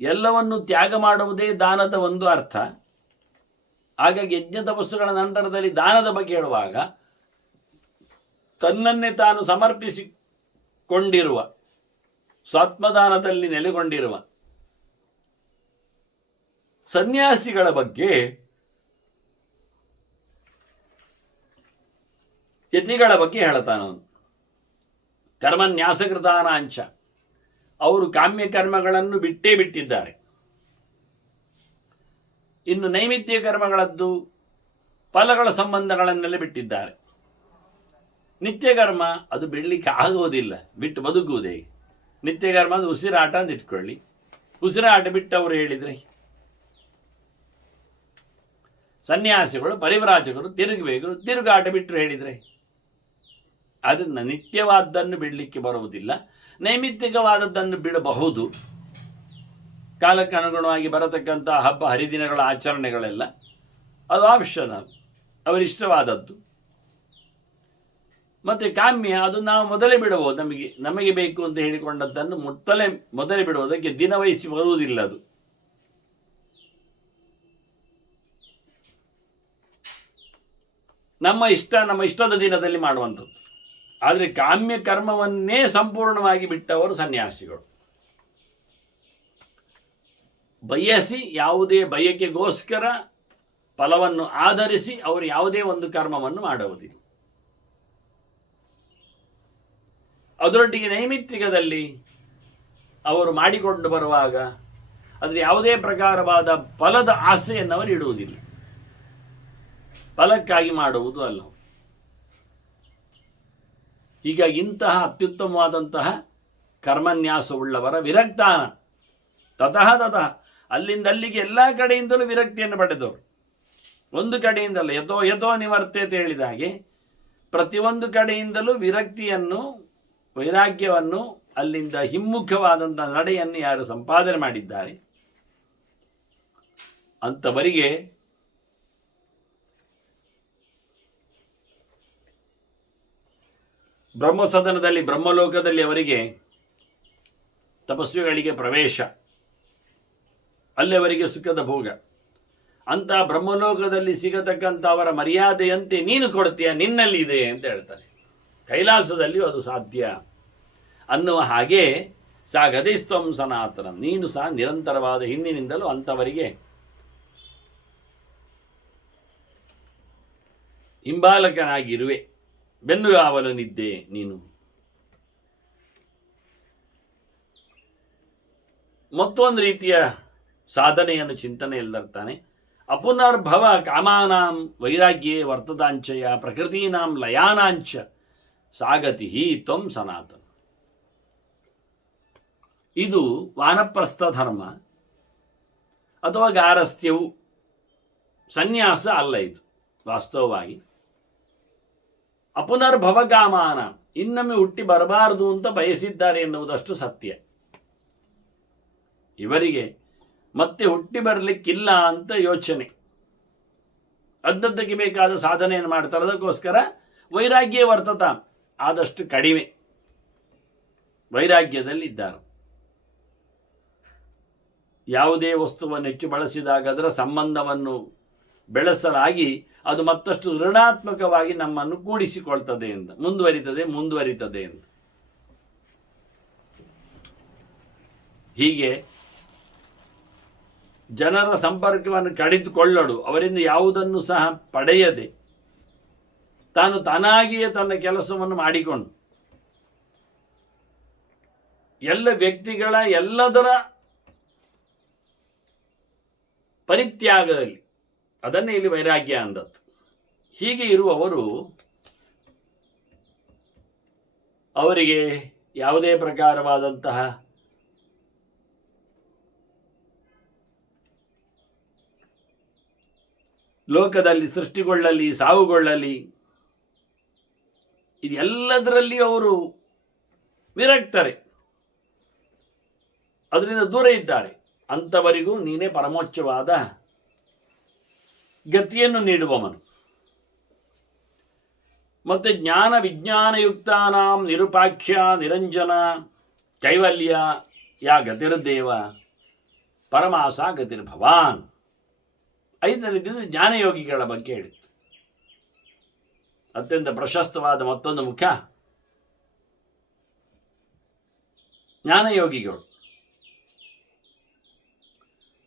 ಎಲ್ಲವನ್ನು ತ್ಯಾಗ ಮಾಡುವುದೇ ದಾನದ ಒಂದು ಅರ್ಥ. ಹಾಗಾಗಿ ಯಜ್ಞ ತಪಸ್ಸುಗಳ ನಂತರದಲ್ಲಿ ದಾನದ ಬಗ್ಗೆ ಹೇಳುವಾಗ ತನ್ನನ್ನೇ ತಾನು ಸಮರ್ಪಿಸಿಕೊಂಡಿರುವ, ಸ್ವಾತ್ಮದಾನದಲ್ಲಿ ನೆಲೆಗೊಂಡಿರುವ ಸನ್ಯಾಸಿಗಳ ಬಗ್ಗೆ, ಯತಿಗಳ ಬಗ್ಗೆ ಹೇಳ್ತಾನವನು. ಕರ್ಮನ್ಯಾಸಕೃತಾನಾಂಚ, ಅವರು ಕಾಮ್ಯ ಕರ್ಮಗಳನ್ನು ಬಿಟ್ಟೇ ಬಿಟ್ಟಿದ್ದಾರೆ. ಇನ್ನು ನೈಮಿತ್ಯ ಕರ್ಮಗಳದ್ದು ಫಲಗಳ ಸಂಬಂಧಗಳನ್ನೆಲ್ಲ ಬಿಟ್ಟಿದ್ದಾರೆ. ನಿತ್ಯ ಕರ್ಮ ಅದು ಬಿಡಲಿಕ್ಕೆ ಆಗುವುದಿಲ್ಲ, ಬಿಟ್ಟು ಬದುಕುವುದೇ. ನಿತ್ಯ ಕರ್ಮ ಅದು ಉಸಿರಾಟ ಅಂತ ಇಟ್ಕೊಳ್ಳಿ. ಉಸಿರಾಟ ಬಿಟ್ಟು ಅವರು ಹೇಳಿದರೆ ಸನ್ಯಾಸಿಗಳು ಪರಿವ್ರಾಜಕರು ತಿರುಗಬೇಕು, ತಿರುಗಾಟ ಬಿಟ್ಟರು ಹೇಳಿದರೆ ಅದನ್ನು ನಿತ್ಯವಾದ್ದನ್ನು ಬಿಡಲಿಕ್ಕೆ ಬರುವುದಿಲ್ಲ. ನೈಮಿತ್ತಿಕವಾದದ್ದನ್ನು ಬಿಡಬಹುದು. ಕಾಲಕ್ಕೆ ಅನುಗುಣವಾಗಿ ಬರತಕ್ಕಂಥ ಹಬ್ಬ ಹರಿದಿನಗಳ ಆಚರಣೆಗಳೆಲ್ಲ ಅದು ಆಪ್ಷನಲ್, ಅವರಿಷ್ಟವಾದದ್ದು. ಮತ್ತು ಕಾಮ್ಯ ಅದು ನಾವು ಮೊದಲೇ ಬಿಡಬಹುದು. ನಮಗೆ ಬೇಕು ಅಂತ ಹೇಳಿಕೊಂಡದ್ದನ್ನು ಮೊದಲೇ ಬಿಡುವುದಕ್ಕೆ ದಿನ ವಹಿಸಿ ಬರುವುದಿಲ್ಲ. ಅದು ನಮ್ಮ ಇಷ್ಟದ ದಿನದಲ್ಲಿ ಮಾಡುವಂಥದ್ದು. ಆದರೆ ಕಾಮ್ಯ ಕರ್ಮವನ್ನೇ ಸಂಪೂರ್ಣವಾಗಿ ಬಿಟ್ಟವರು ಸನ್ಯಾಸಿಗಳು. ಬಯಸಿ ಯಾವುದೇ ಬಯಕೆಗೋಸ್ಕರ ಫಲವನ್ನು ಆಧರಿಸಿ ಅವರು ಯಾವುದೇ ಒಂದು ಕರ್ಮವನ್ನು ಮಾಡುವುದಿಲ್ಲ. ಅದರೊಟ್ಟಿಗೆ ನೈಮಿತ್ತಿಕದಲ್ಲಿ ಅವರು ಮಾಡಿಕೊಂಡು ಬರುವಾಗ ಅದರ ಯಾವುದೇ ಪ್ರಕಾರವಾದ ಫಲದ ಆಸೆಯನ್ನು ಅವರು ಇಡುವುದಿಲ್ಲ. ಫಲಕ್ಕಾಗಿ ಮಾಡುವುದು ಅಲ್ಲ. ಹೀಗಾಗಿ ಇಂತಹ ಅತ್ಯುತ್ತಮವಾದಂತಹ ಕರ್ಮನ್ಯಾಸವುಳ್ಳವರ ವಿರಕ್ತಾನ ತತಃ ಅಲ್ಲಿಂದ ಅಲ್ಲಿಗೆ ಎಲ್ಲ ಕಡೆಯಿಂದಲೂ ವಿರಕ್ತಿಯನ್ನು ಪಡೆದವರು. ಒಂದು ಕಡೆಯಿಂದಲ್ಲ, ಯಥೋ ನಿವರ್ತೇತೆ ಹೇಳಿದ ಹಾಗೆ ಪ್ರತಿಯೊಂದು ಕಡೆಯಿಂದಲೂ ವಿರಕ್ತಿಯನ್ನು, ವೈರಾಗ್ಯವನ್ನು, ಅಲ್ಲಿಂದ ಹಿಮ್ಮುಖವಾದಂಥ ನಡೆಯನ್ನು ಯಾರು ಸಂಪಾದನೆ ಮಾಡಿದ್ದಾರೆ ಅಂಥವರಿಗೆ ಬ್ರಹ್ಮಸದನದಲ್ಲಿ, ಬ್ರಹ್ಮಲೋಕದಲ್ಲಿ ಅವರಿಗೆ ತಪಸ್ವಿಗಳಿಗೆ ಪ್ರವೇಶ, ಅಲ್ಲಿ ಅವರಿಗೆ ಸುಖದ ಭೋಗ. ಅಂತ ಬ್ರಹ್ಮಲೋಕದಲ್ಲಿ ಸಿಗತಕ್ಕಂಥ ಅವರ ಮರ್ಯಾದೆಯಂತೆ ನೀನು ಕೊಡ್ತೀಯ, ನಿನ್ನಲ್ಲಿ ಇದೆ ಅಂತ ಹೇಳ್ತಾರೆ. ಕೈಲಾಸದಲ್ಲಿಯೂ ಅದು ಸಾಧ್ಯ ಅನ್ನುವ ಹಾಗೆ ಸಾ ಗತಿಸ್ತ್ವಂ ಸನಾತನ, ನೀನು ಸಹ ನಿರಂತರವಾದ ಹಿಂದಿನಿಂದಲೂ ಅಂಥವರಿಗೆ ಹಿಂಬಾಲಕನಾಗಿರುವೆ, ಬೆನ್ನುಗಾವಲನಿದ್ದೆ ನೀನು. ಮತ್ತೊಂದು ರೀತಿಯ ಸಾಧನೆಯನ್ನು ಚಿಂತನೆಯಲ್ಲಿರ್ತಾನೆ. ಅಪುನರ್ಭವ ಕಾಮಾನಾಂ ವೈರಾಗ್ಯೇ ವರ್ತದಾಂಚಯ ಪ್ರಕೃತೀನಾಂ ಲಯಾನಾಂಚ ಸಾಗತಿ ತ್ವಂ ಸನಾತನ. ಇದು ವಾನಪ್ರಸ್ಥ ಧರ್ಮ ಅಥವಾ ಗಾರಸ್ಥ್ಯವು, ಸನ್ಯಾಸ ಅಲ್ಲ ಇದು. ವಾಸ್ತವವಾಗಿ ಅಪುನರ್ಭವ ಕಾಮಾನ, ಇನ್ನೊಮ್ಮೆ ಹುಟ್ಟಿ ಬರಬಾರದು ಅಂತ ಬಯಸಿದ್ದಾರೆ ಎನ್ನುವುದಷ್ಟು ಸತ್ಯ. ಇವರಿಗೆ ಮತ್ತೆ ಹುಟ್ಟಿ ಬರಲಿಕ್ಕಿಲ್ಲ ಅಂತ ಯೋಚನೆ, ಅದಕ್ಕೆ ಬೇಕಾದ ಸಾಧನೆಯನ್ನು ಮಾಡ್ತಾರೆ. ಅದಕ್ಕೋಸ್ಕರ ವೈರಾಗ್ಯ ವರ್ತತ, ಆದಷ್ಟು ಕಡಿಮೆ ವೈರಾಗ್ಯದಲ್ಲಿ ಇದ್ದಾರೆ. ಯಾವುದೇ ವಸ್ತುವನ್ನು ಹೆಚ್ಚು ಬಳಸಿದಾಗ ಅದರ ಸಂಬಂಧವನ್ನು ಬೆಳೆಸಲಾಗಿ ಅದು ಮತ್ತಷ್ಟು ಋಣಾತ್ಮಕವಾಗಿ ನಮ್ಮನ್ನು ಕೂಡಿಸಿಕೊಳ್ತದೆ ಅಂತ, ಮುಂದುವರಿತದೆ ಅಂತ. ಹೀಗೆ ಜನರ ಸಂಪರ್ಕವನ್ನು ಕಡಿದುಕೊಳ್ಳಲು, ಅವರಿಂದ ಯಾವುದನ್ನು ಸಹ ಪಡೆಯದೆ ತಾನು ತಾನಾಗಿಯೇ ತನ್ನ ಕೆಲಸವನ್ನು ಮಾಡಿಕೊಂಡು ಎಲ್ಲ ವ್ಯಕ್ತಿಗಳ ಎಲ್ಲದರ ಪರಿತ್ಯಾಗದಲ್ಲಿ, ಅದನ್ನೇ ಇಲ್ಲಿ ವೈರಾಗ್ಯ ಅಂದದ್ದು. ಹೀಗೆ ಇರುವವರು ಅವರಿಗೆ ಯಾವುದೇ ಪ್ರಕಾರವಾದಂತಹ ಲೋಕದಲ್ಲಿ ಸೃಷ್ಟಿಗೊಳ್ಳಲಿ, ಸಾವುಗೊಳ್ಳಲಿ, ಇದೆಲ್ಲದರಲ್ಲಿ ಅವರು ವಿರಕ್ತರೆ, ಅದರಿಂದ ದೂರ ಇದ್ದಾರೆ. ಅಂಥವರಿಗೂ ನೀನೇ ಪರಮೋಚ್ಚವಾದ ಗತಿಯನ್ನು ನೀಡುವವನು. ಮತ್ತು ಜ್ಞಾನ ವಿಜ್ಞಾನಯುಕ್ತಾನಾಂ ನಿರುಪಾಖ್ಯ ನಿರಂಜನ ಕೈವಲ್ಯ ಯಾ ಗತಿರ್ದೇವ ಪರಮಾಸ ಗತಿರ್ಭವಾನ್. ಐದನೇದು ಜ್ಞಾನಯೋಗಿಗಳ ಬಗ್ಗೆ ಹೇಳಿತ್ತು. ಅತ್ಯಂತ ಪ್ರಶಸ್ತವಾದ ಮತ್ತೊಂದು ಮುಖ್ಯ ಜ್ಞಾನಯೋಗಿಗಳು.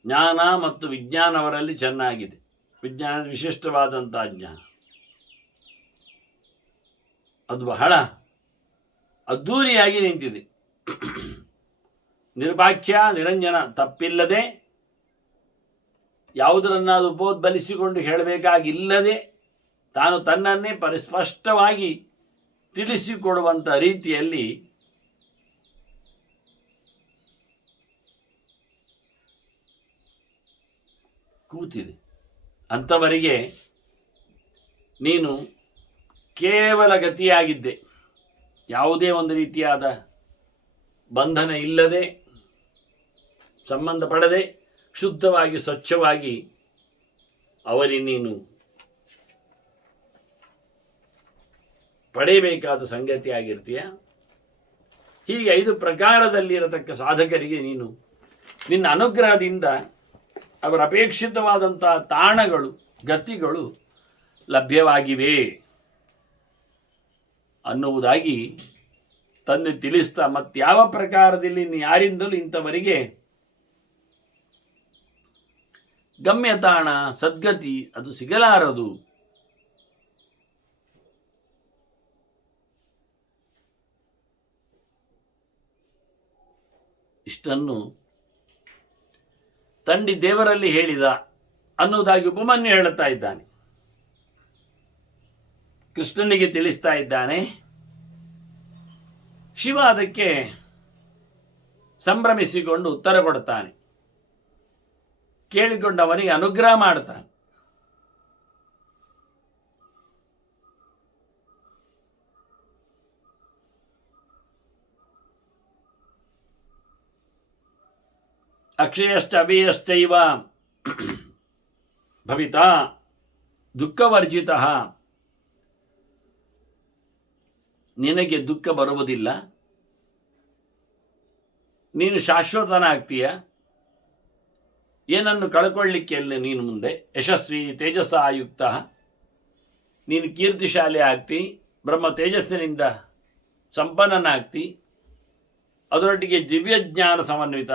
ಜ್ಞಾನ ಮತ್ತು ವಿಜ್ಞಾನ ಅವರಲ್ಲಿ ಚೆನ್ನಾಗಿದೆ. ವಿಜ್ಞಾನದ ವಿಶಿಷ್ಟವಾದಂಥ ಜ್ಞಾನ ಅದು ಬಹಳ ಅದ್ಧೂರಿಯಾಗಿ ನಿಂತಿದೆ. ನಿರ್ಭಾಖ್ಯ ನಿರಂಜನ, ತಪ್ಪಿಲ್ಲದೆ ಯಾವುದರನ್ನಾದರೂ ಉಪೋದ್ಬಲಿಸಿಕೊಂಡು ಹೇಳಬೇಕಾಗಿಲ್ಲದೆ ತಾನು ತನ್ನನ್ನೇ ಪರಿಸ್ಪಷ್ಟವಾಗಿ ತಿಳಿಸಿಕೊಡುವಂಥ ರೀತಿಯಲ್ಲಿ ಕೂತಿದೆ. ಅಂಥವರಿಗೆ ನೀನು ಕೇವಲ ಗತಿಯಾಗಿದ್ದೆ, ಯಾವುದೇ ಒಂದು ರೀತಿಯಾದ ಬಂಧನ ಇಲ್ಲದೆ, ಸಂಬಂಧ ಪಡದೆ, ಶುದ್ಧವಾಗಿ ಸ್ವಚ್ಛವಾಗಿ ಅವರಿಗೆ ನೀನು ಪಡೆಯಬೇಕಾದ ಸಂಗತಿಯಾಗಿರ್ತೀಯ. ಹೀಗೆ 5 ಪ್ರಕಾರದಲ್ಲಿರತಕ್ಕ ಸಾಧಕರಿಗೆ ನೀನು ನಿನ್ನ ಅನುಗ್ರಹದಿಂದ ಅವರ ಅಪೇಕ್ಷಿತವಾದಂಥ ತಾಣಗಳು, ಗತಿಗಳು ಲಭ್ಯವಾಗಿವೆ ಅನ್ನುವುದಾಗಿ ತಂದೆ ತಿಳಿಸ್ತಾ ಮತ್ಯಾವ ಪ್ರಕಾರದಲ್ಲಿ ಯಾರಿಂದಲೂ ಇಂಥವರಿಗೆ ಗಮ್ಯತಾಣ ಸದ್ಗತಿ ಅದು ಸಿಗಲಾರದು. ಇಷ್ಟನ್ನು ತಂಡಿ ದೇವರಲ್ಲಿ ಹೇಳಿದ ಅನ್ನುವುದಾಗಿ ಉಪಮನ್ಯು ಹೇಳುತ್ತಾ ಇದ್ದಾನೆ. ಕೃಷ್ಣನಿಗೆ ತಿಳಿಸ್ತಾ ಇದ್ದಾನೆ. ಶಿವ ಅದಕ್ಕೆ ಸಂಭ್ರಮಿಸಿಕೊಂಡು ಉತ್ತರ ಕೊಡ್ತಾನೆ. ಕೇಳಿಕೊಂಡವನಿಗೆ ಅನುಗ್ರಹ ಮಾಡ್ತಾನೆ. ಅಕ್ಷಯಶ್ಚ ಅಭಯಶ್ಚೈವ ಭವಿತಾ ದುಃಖವರ್ಜಿತಃ. ನಿನಗೆ ದುಃಖ ಬರುವುದಿಲ್ಲ, ನೀನು ಶಾಶ್ವತನಾಗ್ತೀಯ. ಏನನ್ನು ಕಳ್ಕೊಳ್ಳಿಕ್ಕೆ ಅಲ್ಲ ನೀನು ಮುಂದೆ ಯಶಸ್ವಿ ತೇಜಸ್ಸಾಯುಕ್ತ, ನೀನು ಕೀರ್ತಿಶಾಲಿ ಆಗ್ತಿ, ಬ್ರಹ್ಮ ತೇಜಸ್ಸಿನಿಂದ ಸಂಪನ್ನನಾಗ್ತಿ, ಅದರೊಟ್ಟಿಗೆ ದಿವ್ಯ ಜ್ಞಾನ ಸಮನ್ವಿತ,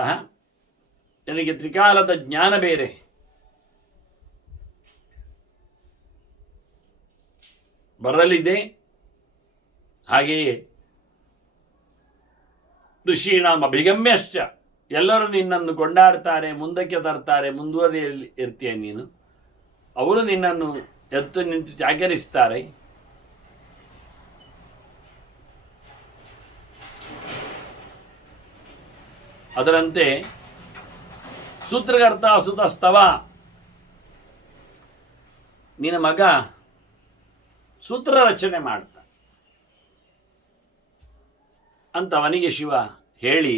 ನಿನಗೆ ತ್ರಿಕಾಲದ ಜ್ಞಾನ ಬೇರೆ. ಬರಲಿದೆ. ಹಾಗೆಯೇ ಋಷೀಣಾಂ ಅಭಿಗಮ್ಯಶ್ಚ, ಎಲ್ಲರೂ ನಿನ್ನನ್ನು ಕೊಂಡಾಡ್ತಾರೆ, ಮುಂದಕ್ಕೆ ತರ್ತಾರೆ, ಮುಂದುವರಿಯಲ್ಲಿ ಇರ್ತೀಯ ನೀನು. ಅವರು ನಿನ್ನನ್ನು ಎತ್ತು ನಿಂತು ಜಾಗರಿಸ್ತಾರೆ. ಅದರಂತೆ ಸೂತ್ರಕರ್ತ ಸುತಸ್ತವ, ನಿನ್ನ ಮಗ ಸೂತ್ರ ರಚನೆ ಮಾಡ್ತ ಅಂತ ಅವನಿಗೆ ಶಿವ ಹೇಳಿ,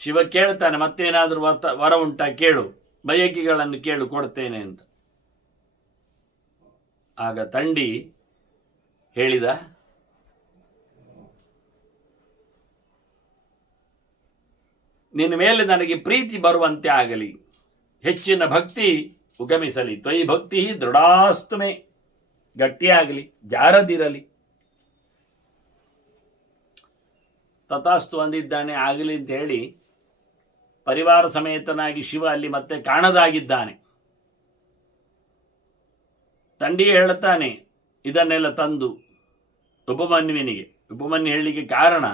ಶಿವ ಕೇಳ್ತಾನೆ, ಮತ್ತೇನಾದರೂ ವರ ಉಂಟಾ ಕೇಳು, ಬಯಕೆಗಳನ್ನು ಕೇಳು, ಕೊಡ್ತೇನೆ ಅಂತ. ಆಗ ತಂಡಿ ಹೇಳಿದ, ನಿನ್ನ ಮೇಲೆ ನನಗೆ ಪ್ರೀತಿ ಬರುವಂತೆ ಆಗಲಿ, ಹೆಚ್ಚಿನ ಭಕ್ತಿ ಉಗಮಿಸಲಿ. ತ್ವಯಿ ಭಕ್ತಿ ದೃಢಾಸ್ತುಮೆ, ಗಟ್ಟಿಯಾಗಲಿ, ಜಾರದಿರಲಿ. ತಥಾಸ್ತು ಅಂದಿದ್ದಾನೆ. ಆಗಲಿ ಅಂತ ಹೇಳಿ ಪರಿವಾರ ಸಮೇತನಾಗಿ ಶಿವ ಅಲ್ಲಿ ಮತ್ತೆ ಕಾಣದಾಗಿದ್ದಾನೆ. ತಂಡಿಯೇ ಹೇಳುತ್ತಾನೆ ಇದನ್ನೆಲ್ಲ ತಂದು ಉಪಮನ್ಯುವಿನಿಗೆ. ಉಪಮನ್ಯು ಹೇಳಲಿಕ್ಕೆ ಕಾರಣ,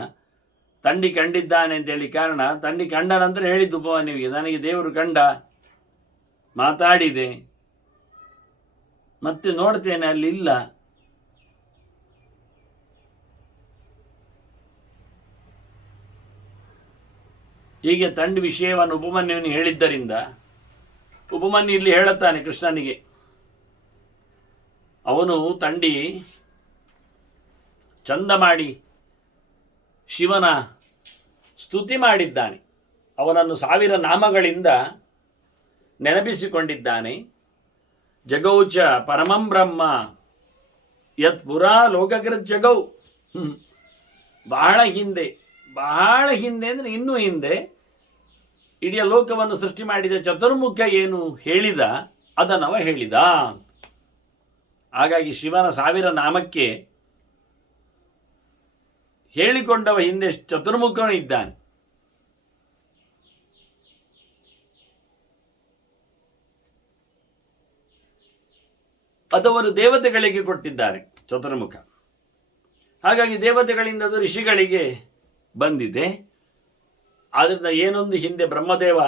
ತಂಡಿ ಕಂಡಿದ್ದಾನೆ ಅಂತೇಳಿ ಕಾರಣ, ತಂಡಿ ಕಂಡ ನಂತರ ಹೇಳಿದ್ದು ಉಪಮನ್ಯುವಿಗೆ, ನನಗೆ ದೇವರು ಕಂಡ, ಮಾತಾಡಿದೆ, ಮತ್ತೆ ನೋಡ್ತೇನೆ ಅಲ್ಲಿ ಇಲ್ಲ. ಹೀಗೆ ತಂಡಿ ವಿಷಯವನ್ನು ಉಪಮನ್ಯುವಿನಿಗೆ ಹೇಳಿದ್ದರಿಂದ ಉಪಮನ್ಯು ಇಲ್ಲಿ ಹೇಳುತ್ತಾನೆ ಕೃಷ್ಣನಿಗೆ. ಅವನು ತಂಡಿ ಚಂದ ಮಾಡಿ ಶಿವನ ಸ್ತುತಿ ಮಾಡಿದ್ದಾನೆ, ಅವನನ್ನು 1000 ನಾಮಗಳಿಂದ ನೆನಪಿಸಿಕೊಂಡಿದ್ದಾನೆ. ಜಗೌಚ ಪರಮಂ ಬ್ರಹ್ಮ ಯತ್ ಪುರಾ ಲೋಕಕೃತ್ ಜಗೌ. ಬಹಳ ಹಿಂದೆ ಅಂದರೆ ಇನ್ನೂ ಹಿಂದೆ ಇಡೀ ಲೋಕವನ್ನು ಸೃಷ್ಟಿ ಮಾಡಿದ ಚತುರ್ಮುಖ ಏನು ಹೇಳಿದ ಅದನ್ನವ ಹೇಳಿದ. ಹಾಗಾಗಿ ಶಿವನ 1000 ನಾಮಕ್ಕೆ ಹೇಳಿಕೊಂಡವ ಹಿಂದೆ ಚತುರ್ಮುಖನು ಇದ್ದಾನೆ. ಅದವರು ದೇವತೆಗಳಿಗೆ ಕೊಟ್ಟಿದ್ದಾರೆ ಚತುರ್ಮುಖ. ಹಾಗಾಗಿ ದೇವತೆಗಳಿಂದ ಅದು ಋಷಿಗಳಿಗೆ ಬಂದಿದೆ. ಆದ್ದರಿಂದ ಏನೊಂದು ಹಿಂದೆ ಬ್ರಹ್ಮದೇವ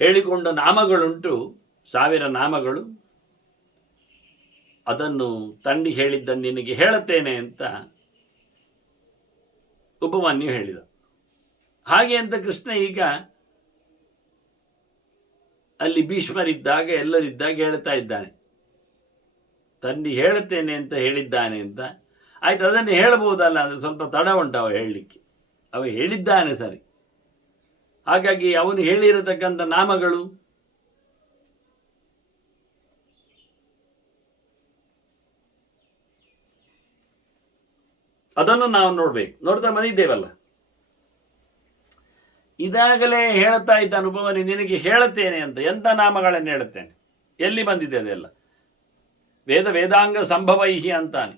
ಹೇಳಿಕೊಂಡ ನಾಮಗಳುಂಟು, 1000 ನಾಮಗಳು, ಅದನ್ನು ತಂಡಿ ಹೇಳಿದ್ದನ್ನು ನಿನಗೆ ಹೇಳುತ್ತೇನೆ ಅಂತ ಉಪಮನ್ಯು ಹೇಳಿದ. ಹಾಗೆ ಅಂತ ಕೃಷ್ಣ ಈಗ ಅಲ್ಲಿ ಭೀಷ್ಮರಿದ್ದಾಗ ಎಲ್ಲರಿದ್ದಾಗ ಹೇಳ್ತಾ ಇದ್ದಾನೆ, ತಂಡಿ ಹೇಳುತ್ತೇನೆ ಅಂತ ಹೇಳಿದ್ದಾನೆ ಅಂತ. ಆಯ್ತು, ಅದನ್ನು ಹೇಳಬಹುದಲ್ಲ ಅಂದರೆ ಸ್ವಲ್ಪ ತಡ ಉಂಟು ಅವ ಹೇಳಲಿಕ್ಕೆ. ಅವ ಹೇಳಿದ್ದಾನೆ ಸರಿ. ಹಾಗಾಗಿ ಅವನು ಹೇಳಿರತಕ್ಕಂಥ ನಾಮಗಳು ಅದನ್ನು ನಾವು ನೋಡ್ತಾ ಬಂದಿದ್ದೇವಲ್ಲ. ಇದಾಗಲೇ ಹೇಳ್ತಾ ಇದ್ದಾನೆ ಉಪಮನ್ಯು, ನಿನಗೆ ಹೇಳುತ್ತೇನೆ ಅಂತ. ಎಂಥ ನಾಮಗಳನ್ನು ಹೇಳುತ್ತೇನೆ, ಎಲ್ಲಿ ಬಂದಿದೆ ಅದೆಲ್ಲ. ವೇದ ವೇದಾಂಗ ಸಂಭವೈ ಅಂತಾನೆ.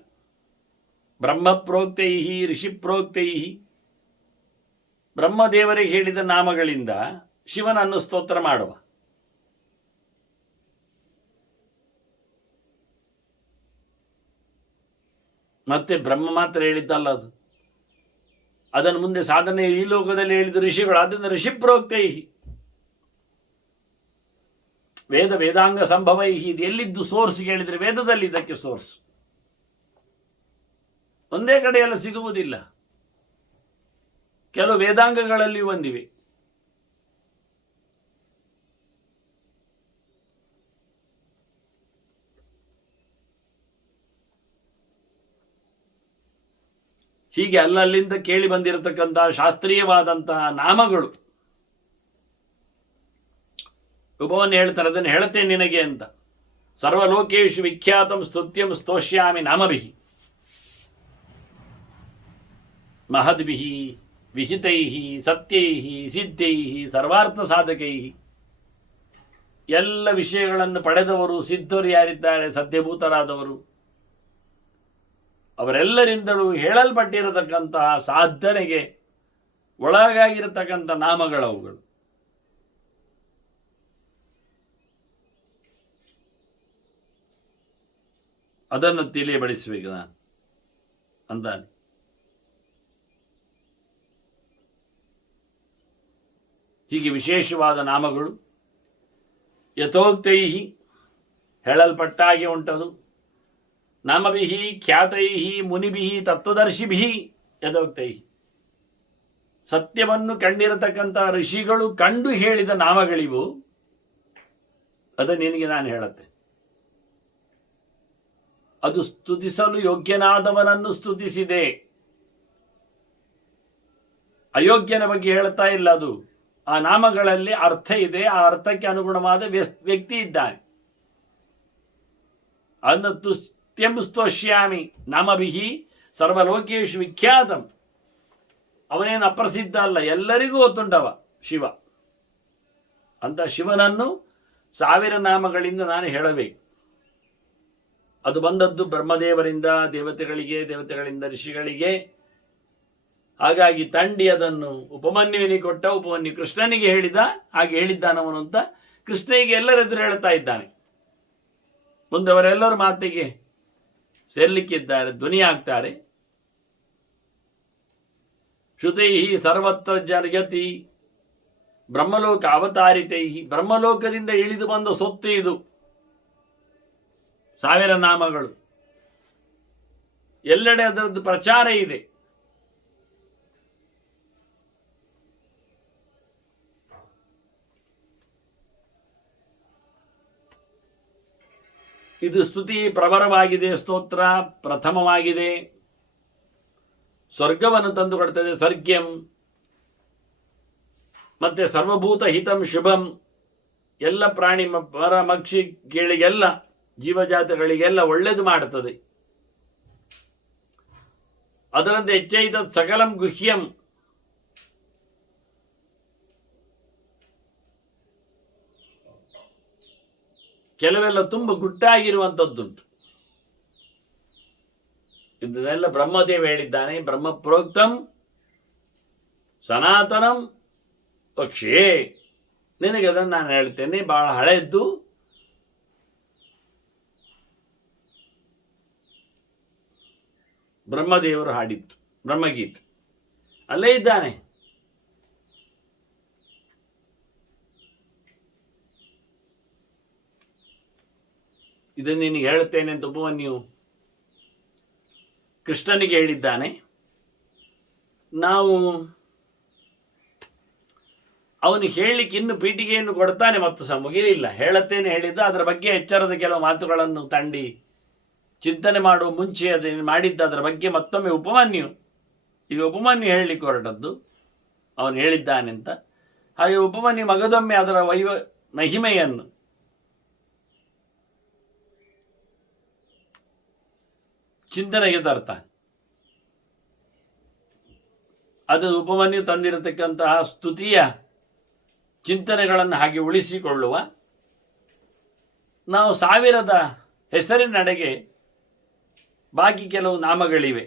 ಬ್ರಹ್ಮಪ್ರೋಕ್ತೈ ಋಷಿಪ್ರೋಕ್ತೈ, ಬ್ರಹ್ಮದೇವರಿಗೆ ಹೇಳಿದ ನಾಮಗಳಿಂದ ಶಿವನನ್ನು ಸ್ತೋತ್ರ ಮಾಡುವ. ಮತ್ತೆ ಬ್ರಹ್ಮ ಮಾತ್ರ ಹೇಳಿದ್ದಲ್ಲ ಅದು, ಅದನ್ನು ಮುಂದೆ ಸಾಧನೆ ಈ ಲೋಕದಲ್ಲಿ ಹೇಳಿದ ಋಷಿಗಳು, ಅದನ್ನು ಋಷಿಪ್ರೋಕ್ತೈ, ವೇದ ವೇದಾಂಗ ಸಂಭವೈ. ಇದು ಎಲ್ಲಿದ್ದು ಸೋರ್ಸ್ ಹೇಳಿದರೆ ವೇದದಲ್ಲಿ ಇದಕ್ಕೆ ಸೋರ್ಸ್. ಒಂದೇ ಕಡೆಯೆಲ್ಲ ಸಿಗುವುದಿಲ್ಲ, ಕೆಲವು ವೇದಾಂಗಗಳಲ್ಲಿ ಒಂದಿವೆ. ಹೀಗೆ ಅಲ್ಲಲ್ಲಿಂದ ಕೇಳಿ ಬಂದಿರತಕ್ಕಂತಹ ಶಾಸ್ತ್ರೀಯವಾದಂತಹ ನಾಮಗಳು. ಉಪವನ್ನು ಹೇಳ್ತಾರೆ, ಅದನ್ನು ಹೇಳುತ್ತೇನೆ ನಿನಗೆ ಅಂತ. ಸರ್ವಲೋಕೇಶು ವಿಖ್ಯಾತಂ ಸ್ತುತ್ಯಂ ಸ್ತೋಷ್ಯಾಮಿ ನಾಮಭಿಃ ಮಹದ್ಭಿಃ ವಿಹಿತೈಃ ಸತ್ಯೈಃ ಸಿದ್ಧೈಃ ಸರ್ವಾರ್ಥ ಸಾಧಕೈಃ. ಎಲ್ಲ ವಿಷಯಗಳನ್ನು ಪಡೆದವರು ಸಿದ್ಧರು ಯಾರಿದ್ದಾರೆ, ಸದ್ಯಭೂತರಾದವರು, ಅವರೆಲ್ಲರಿಂದಲೂ ಹೇಳಲ್ಪಟ್ಟಿರತಕ್ಕಂತಹ ಸಾಧನೆಗೆ ಒಳಗಾಗಿರತಕ್ಕಂಥ ನಾಮಗಳವುಗಳು. ಅದನ್ನು ತಿಳಿಯಬಡಿಸಬೇಕು ನಾನು ಅಂತಾನೆ. ಹೀಗೆ ವಿಶೇಷವಾದ ನಾಮಗಳು ಯಥೋಕ್ತೈ ಹೇಳಲ್ಪಟ್ಟಾಗಿ ಉಂಟದು. ನಾಮಭಿಃ ಖ್ಯಾತೈ ಮುನಿಭಿಃ ತತ್ವದರ್ಶಿಭಿಃ ಯಥೋಕ್ತೈ, ಸತ್ಯವನ್ನು ಕಂಡಿರತಕ್ಕಂಥ ಋಷಿಗಳು ಕಂಡು ಹೇಳಿದ ನಾಮಗಳಿವು. ಅದು ನಿನಗೆ ನಾನು ಹೇಳುತ್ತೆ. ಅದು ಸ್ತುತಿಸಲು ಯೋಗ್ಯನಾದವನನ್ನು ಸ್ತುತಿಸಿದೆ, ಅಯೋಗ್ಯನ ಬಗ್ಗೆ ಹೇಳ್ತಾ ಇಲ್ಲ. ಅದು ಆ ನಾಮಗಳಲ್ಲಿ ಅರ್ಥ ಇದೆ, ಆ ಅರ್ಥಕ್ಕೆ ಅನುಗುಣವಾದ ವ್ಯಕ್ತಿ ಇದ್ದಾನೆ. ಅದನ್ನು ತುಸ್ತ್ಯಂ ಸ್ತೋಷ್ಯಾಮಿ ನಾಮಭಿಃ ಸರ್ವಲೋಕೇಶು ವಿಖ್ಯಾತಂ. ಅವನೇನು ಅಪ್ರಸಿದ್ಧ ಅಲ್ಲ, ಎಲ್ಲರಿಗೂ ಗೊತ್ತುಂಟವ ಶಿವ. ಅಂತ ಶಿವನನ್ನು 1000 ನಾಮಗಳಿಂದ ನಾನು ಹೇಳಬೇಕು. ಅದು ಬಂದದ್ದು ಬ್ರಹ್ಮದೇವರಿಂದ ದೇವತೆಗಳಿಗೆ, ದೇವತೆಗಳಿಂದ ಋಷಿಗಳಿಗೆ. ಹಾಗಾಗಿ ತಂಡಿ ಅದನ್ನು ಉಪಮನ್ಯುವಿನಿಗೆ ಕೊಟ್ಟ. ಉಪಮನ್ಯು ಕೃಷ್ಣನಿಗೆ ಹೇಳಿದ, ಹಾಗೆ ಹೇಳಿದ್ದಾನವನು ಅಂತ ಕೃಷ್ಣನಿಗೆ ಎಲ್ಲರೆದುರು ಹೇಳ್ತಾ ಇದ್ದಾನೆ. ಮುಂದೆ ಅವರೆಲ್ಲರ ಮಾತಿಗೆ ಸೇರ್ಲಿಕ್ಕಿದ್ದಾರೆ, ಧ್ವನಿಯಾಗ್ತಾರೆ. ಶ್ರುತೈ ಸರ್ವತ್ರ ಜರ್ಯತಿ ಬ್ರಹ್ಮಲೋಕ ಅವತಾರಿತೈ. ಬ್ರಹ್ಮಲೋಕದಿಂದ ಇಳಿದು ಬಂದ ಸೊತ್ತು ಇದು. 1000 ನಾಮಗಳು, ಎಲ್ಲೆಡೆ ಅದರದ್ದು ಪ್ರಚಾರ ಇದೆ. ಇದು ಸ್ತುತಿ ಪ್ರಬರವಾಗಿದೆ, ಸ್ತೋತ್ರ ಪ್ರಥಮವಾಗಿದೆ. ಸ್ವರ್ಗವನ್ನು ತಂದುಕೊಡ್ತದೆ, ಸ್ವರ್ಗ್ಯಂ. ಮತ್ತೆ ಸರ್ವಭೂತ ಹಿತಂ ಶುಭಂ. ಎಲ್ಲ ಪ್ರಾಣಿ ಪರ ಮಕ್ಷಿಗಳಿಗೆಲ್ಲ, ಜೀವಜಾತಗಳಿಗೆಲ್ಲ ಒಳ್ಳೆಯದು ಮಾಡುತ್ತದೆ. ಅದರಂತೆ ಹೆಚ್ಚೈತ ಸಕಲಂ ಗುಹ್ಯಂ. ಕೆಲವೆಲ್ಲ ತುಂಬ ಗುಟ್ಟಾಗಿರುವಂಥದ್ದುಂಟು. ಇದನ್ನೆಲ್ಲ ಬ್ರಹ್ಮದೇವ ಹೇಳಿದ್ದಾನೆ. ಬ್ರಹ್ಮಪ್ರೋಕ್ತಂ ಸನಾತನಂ ಪಕ್ಷೇ. ನಿನಗೆ ಅದನ್ನು ನಾನು ಹೇಳ್ತೇನೆ, ಬಹಳ ಹಳೆಯದ್ದು. ಬ್ರಹ್ಮದೇವರು ಹಾಡಿತ್ತು ಬ್ರಹ್ಮಗೀತ, ಅಲ್ಲೇ ಇದ್ದಾನೆ. ಇದನ್ನು ನಿನಗೆ ಹೇಳುತ್ತೇನೆ ಅಂತ ಉಪಮನ್ಯು ಕೃಷ್ಣನಿಗೆ ಹೇಳಿದ್ದಾನೆ. ನಾವು ಅವನು ಹೇಳಲಿಕ್ಕೆ ಇನ್ನು ಪೀಠಿಗೆಯನ್ನು ಕೊಡ್ತಾನೆ, ಮತ್ತು ಸಹ ಮುಗಿಲಿಲ್ಲ. ಹೇಳುತ್ತೇನೆ ಹೇಳಿದ್ದ, ಅದರ ಬಗ್ಗೆ ಎಚ್ಚರದ ಕೆಲವು ಮಾತುಗಳನ್ನು ತಂಡಿ ಚಿಂತನೆ ಮಾಡುವ ಮುಂಚೆ ಅದನ್ನು ಮಾಡಿದ್ದ. ಅದರ ಬಗ್ಗೆ ಮತ್ತೊಮ್ಮೆ ಈಗ ಉಪಮನ್ಯು ಹೇಳಲಿಕ್ಕೆ ಹೊರಟದ್ದು, ಅವನು ಹೇಳಿದ್ದಾನೆಂತ. ಹಾಗೆ ಉಪಮನ್ಯು ಮಗದೊಮ್ಮೆ ಅದರ ಮಹಿಮೆಯನ್ನು ಚಿಂತನೆಗೆ ತರ್ತಾನೆ. ಅದು ಉಪಮನ್ಯು ತಂದಿರತಕ್ಕಂತಹ ಸ್ತುತಿಯ ಚಿಂತನೆಗಳನ್ನು ಹಾಗೆ ಉಳಿಸಿಕೊಳ್ಳುವ. ನಾವು 1000 ಹೆಸರಿನಡೆಗೆ ಬಾಕಿ ಕೆಲವು ನಾಮಗಳಿವೆ,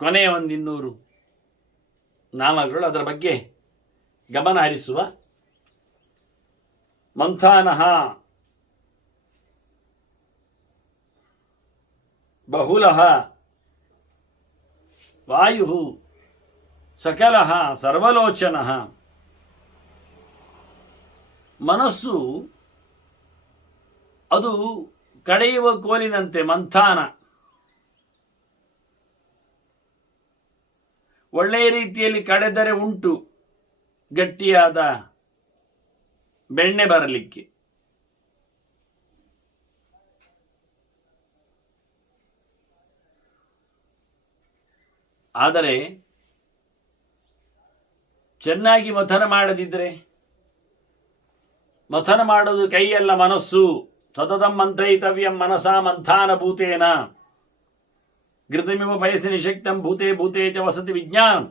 ಕೊನೆಯ 200 ನಾಮಗಳು. ಅದರ ಬಗ್ಗೆ ಗಮನ ಹರಿಸುವ. ಮಂಥಾನಃ ಬಹುಲಃ ವಾಯು ಸಕಲಃ ಸರ್ವಲೋಚನಃ. ಮನಸ್ಸು ಅದು ಕಡೆಯುವ ಕೋಲಿನಂತೆ ಮಂಥಾನ. ಒಳ್ಳೆಯ ರೀತಿಯಲ್ಲಿ ಕಡೆದರೆ ಉಂಟು ಗಟ್ಟಿಯಾದ ಬೆಣ್ಣೆ ಬರಲಿಕ್ಕೆ. ಆದರೆ ಚೆನ್ನಾಗಿ ಮಥನ ಮಾಡದಿದ್ದರೆ, ಮಥನ ಮಾಡೋದು ಕೈಯಲ್ಲ ಮನಸ್ಸು. ಸತತಂ ಮಂಥಯಿತವ್ಯಂ ಮನಸಾ ಮಂಥಾನ ಭೂತೇನ ಘೃತಮಿವ ಪಯಸಿ ನಿಶಕ್ತಂ ಭೂತೆ ಭೂತೆ ಚ ವಸತಿ ವಿಜ್ಞಾನಂ.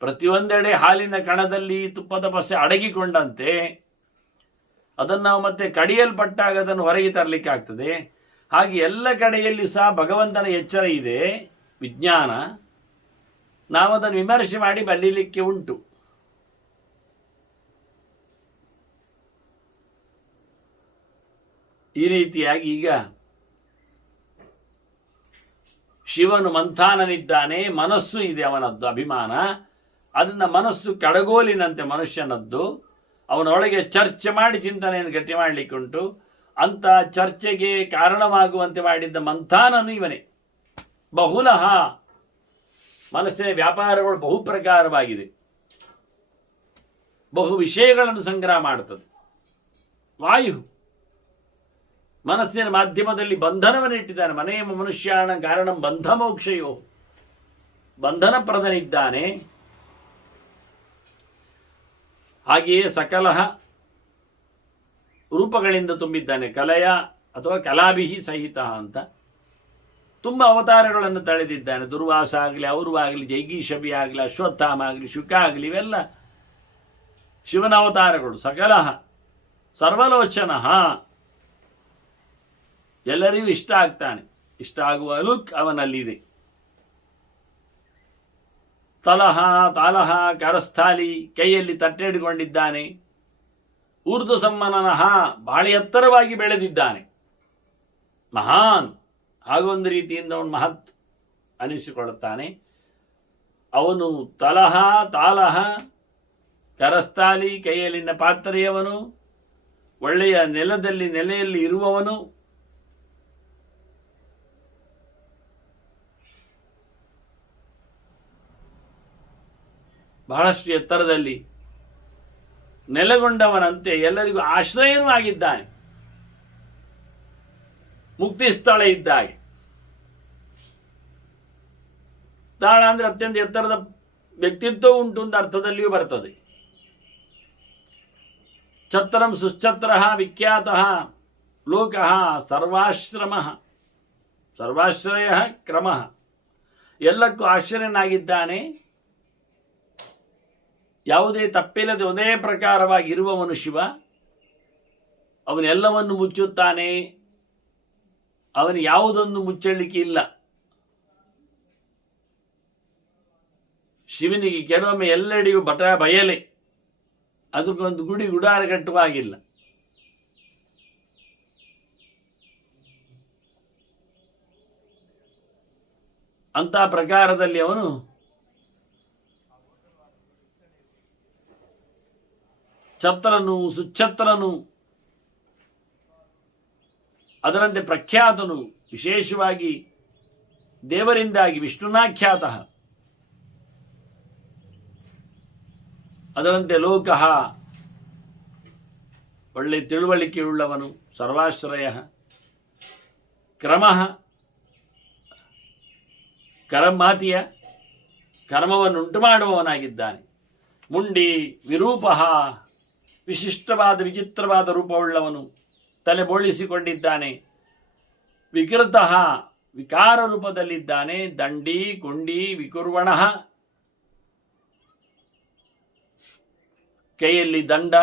ಪ್ರತಿಯೊಂದೆಡೆ ಹಾಲಿನ ಕಣದಲ್ಲಿ ತುಪ್ಪದ ಪಸೆ ಅಡಗಿಕೊಂಡಂತೆ ಅದನ್ನು ನಾವು ಮತ್ತೆ ಕಡಿಯಲ್ಪಟ್ಟಾಗ ಅದನ್ನು ಹೊರಗೆ ತರಲಿಕ್ಕೆ ಆಗ್ತದೆ. ಹಾಗೆ ಎಲ್ಲ ಕಡೆಯಲ್ಲಿ ಸಹ ಭಗವಂತನ ಎಚ್ಚರ ಇದೆ, ವಿಜ್ಞಾನ. ನಾವು ಅದನ್ನು ವಿಮರ್ಶೆ ಮಾಡಿ ಬಲ್ಲಿಲಿಕ್ಕೆ ಉಂಟು. ಈ ರೀತಿಯಾಗಿ ಈಗ ಶಿವನು ಮಂಥಾನನಿದ್ದಾನೆ, ಮನಸ್ಸು ಇದೆ ಅವನದ್ದು ಅಭಿಮಾನ. ಅದನ್ನು ಮನಸ್ಸು ಕಡಗೋಲಿನಂತೆ ಮನುಷ್ಯನದ್ದು. ಅವನೊಳಗೆ ಚರ್ಚೆ ಮಾಡಿ ಚಿಂತನೆಯನ್ನು ಗಟ್ಟಿ ಮಾಡಲಿಕ್ಕುಂಟು. ಅಂಥ ಚರ್ಚೆಗೆ ಕಾರಣವಾಗುವಂತೆ ಮಾಡಿದ್ದ ಮಂಥಾನನು ಇವನೇ. ಬಹುಲಃ ಮನಸ್ಸಿನ ವ್ಯಾಪಾರಗಳು ಬಹು ಪ್ರಕಾರವಾಗಿದೆ, ಬಹು ವಿಷಯಗಳನ್ನು ಸಂಗ್ರಹ ಮಾಡುತ್ತದೆ. ವಾಯು ಮನಸ್ಸಿನ ಮಾಧ್ಯಮದಲ್ಲಿ ಬಂಧನವನ್ನು ಇಟ್ಟಿದ್ದಾನೆ. ಮನೆಯ ಮನುಷ್ಯನ ಕಾರಣ ಬಂಧ ಮೋಕ್ಷಯೋ, ಬಂಧನ ಪ್ರದನಿದ್ದಾನೆ. ಹಾಗೆಯೇ ಸಕಲಃ ರೂಪಗಳಿಂದ ತುಂಬಿದ್ದಾನೆ. ಕಲಯ ಅಥವಾ ಕಲಾಭಿಹಿ ಸಹಿತ ಅಂತ ತುಂಬ ಅವತಾರಗಳನ್ನು ತಳೆದಿದ್ದಾನೆ. ದುರ್ವಾಸ ಆಗಲಿ, ಅವರು ಆಗಲಿ, ಜೈಗೀಷಭಿ ಆಗಲಿ, ಅಶ್ವತ್ಥಾಮ ಆಗಲಿ, ಶುಕ ಆಗಲಿ, ಇವೆಲ್ಲ ಶಿವನ ಅವತಾರಗಳು. ಸಕಲಃ ಸರ್ವಲೋಚನಃ, ಎಲ್ಲರಿಗೂ ಇಷ್ಟ ಆಗ್ತಾನೆ. ಇಷ್ಟ ಆಗುವ ಲುಕ್ ಅವನಲ್ಲಿದೆ. ತಲಹ ತಾಲಹ ಕರಸ್ಥಾಲಿ, ಕೈಯಲ್ಲಿ ತಟ್ಟೆ ಹಿಡಿದುಕೊಂಡಿದ್ದಾನೆ. ಊರ್ಧ್ವ ಸಮ್ಮನನಃ, ಬಾಳಿ ಎತ್ತರವಾಗಿ ಬೆಳೆದಿದ್ದಾನೆ. ಮಹಾನ್, ಹಾಗೊಂದು ರೀತಿಯಿಂದ ಅವನು ಮಹತ್ ಅನಿಸಿಕೊಳ್ಳುತ್ತಾನೆ. ಅವನು ತಲಹ ತಾಲಹ ಕರಸ್ಥಾಲಿ, ಕೈಯಲ್ಲಿನ ಪಾತ್ರೆಯವನು, ಒಳ್ಳೆಯ ನೆಲೆಯಲ್ಲಿ ಇರುವವನು. ಬಹಳಷ್ಟು ಎತ್ತರದಲ್ಲಿ ನೆಲೆಗೊಂಡವನಂತೆ ಎಲ್ಲರಿಗೂ ಆಶ್ರಯನೂ ಆಗಿದ್ದಾನೆ. ಮುಕ್ತಿ ಸ್ಥಳ ಇದ್ದಾಗೆ. ಸ್ಥಳ ಅಂದರೆ ಅತ್ಯಂತ ಎತ್ತರದ ವ್ಯಕ್ತಿತ್ವ ಉಂಟು ಅಂತ ಅರ್ಥದಲ್ಲಿಯೂ ಬರ್ತದೆ. ಛತ್ರಂ ಸುಶ್ಚತ್ರ ವಿಖ್ಯಾತ ಲೋಕ ಸರ್ವಾಶ್ರಮ ಸರ್ವಾಶ್ರಯ ಕ್ರಮ, ಎಲ್ಲಕ್ಕೂ ಆಶ್ರಯನಾಗಿದ್ದಾನೆ. ಯಾವುದೇ ತಪ್ಪಿಲ್ಲದೆ ಒಂದೇ ಪ್ರಕಾರವಾಗಿ ಇರುವವನು ಶಿವ. ಅವನೆಲ್ಲವನ್ನು ಮುಚ್ಚುತ್ತಾನೆ. ಅವನು ಯಾವುದೊಂದು ಮುಚ್ಚಲಿಕ್ಕೆ ಇಲ್ಲ. ಶಿವನಿಗೆ ಕೆಲವೊಮ್ಮೆ ಎಲ್ಲೆಡೆಯೂ ಬಯಲೆ, ಅದಕ್ಕೊಂದು ಗುಡಿ ಗುಡಾರ ಕಟ್ಟುವಾಗಿಲ್ಲ. ಅಂತ ಪ್ರಕಾರದಲ್ಲಿ ಅವನು ಛತ್ರನು ಸುಚ್ಛತ್ರನು, ಅದರಂತೆ ಪ್ರಖ್ಯಾತನು, ವಿಶೇಷವಾಗಿ ದೇವರಿಂದಾಗಿ ವಿಷ್ಣುನಾಖ್ಯಾತ. ಅದರಂತೆ ಲೋಕಃ, ಒಳ್ಳೆ ತಿಳುವಳಿಕೆಯುಳ್ಳವನು. ಸರ್ವಾಶ್ರಯ ಕ್ರಮಃ, ಕರ್ಮಾತಿಯ ಕರ್ಮವನ್ನು ಉಂಟು ಮಾಡುವವನಾಗಿದ್ದಾನೆ. ಮುಂಡಿ ವಿರೂಪಃ, ವಿಶಿಷ್ಟವಾದ ವಿಚಿತ್ರವಾದ ರೂಪವುಳ್ಳವನು, ತಲೆ ಬೋಳಿಸಿಕೊಂಡಿದ್ದಾನೆ. ವಿಕೃತಃ, ವಿಕಾರ ರೂಪದಲ್ಲಿದ್ದಾನೆ. ದಂಡಿ ಕುಂಡಿ ವಿಕುರ್ವಣಃ, ಕೈಯಲ್ಲಿ ದಂಡ,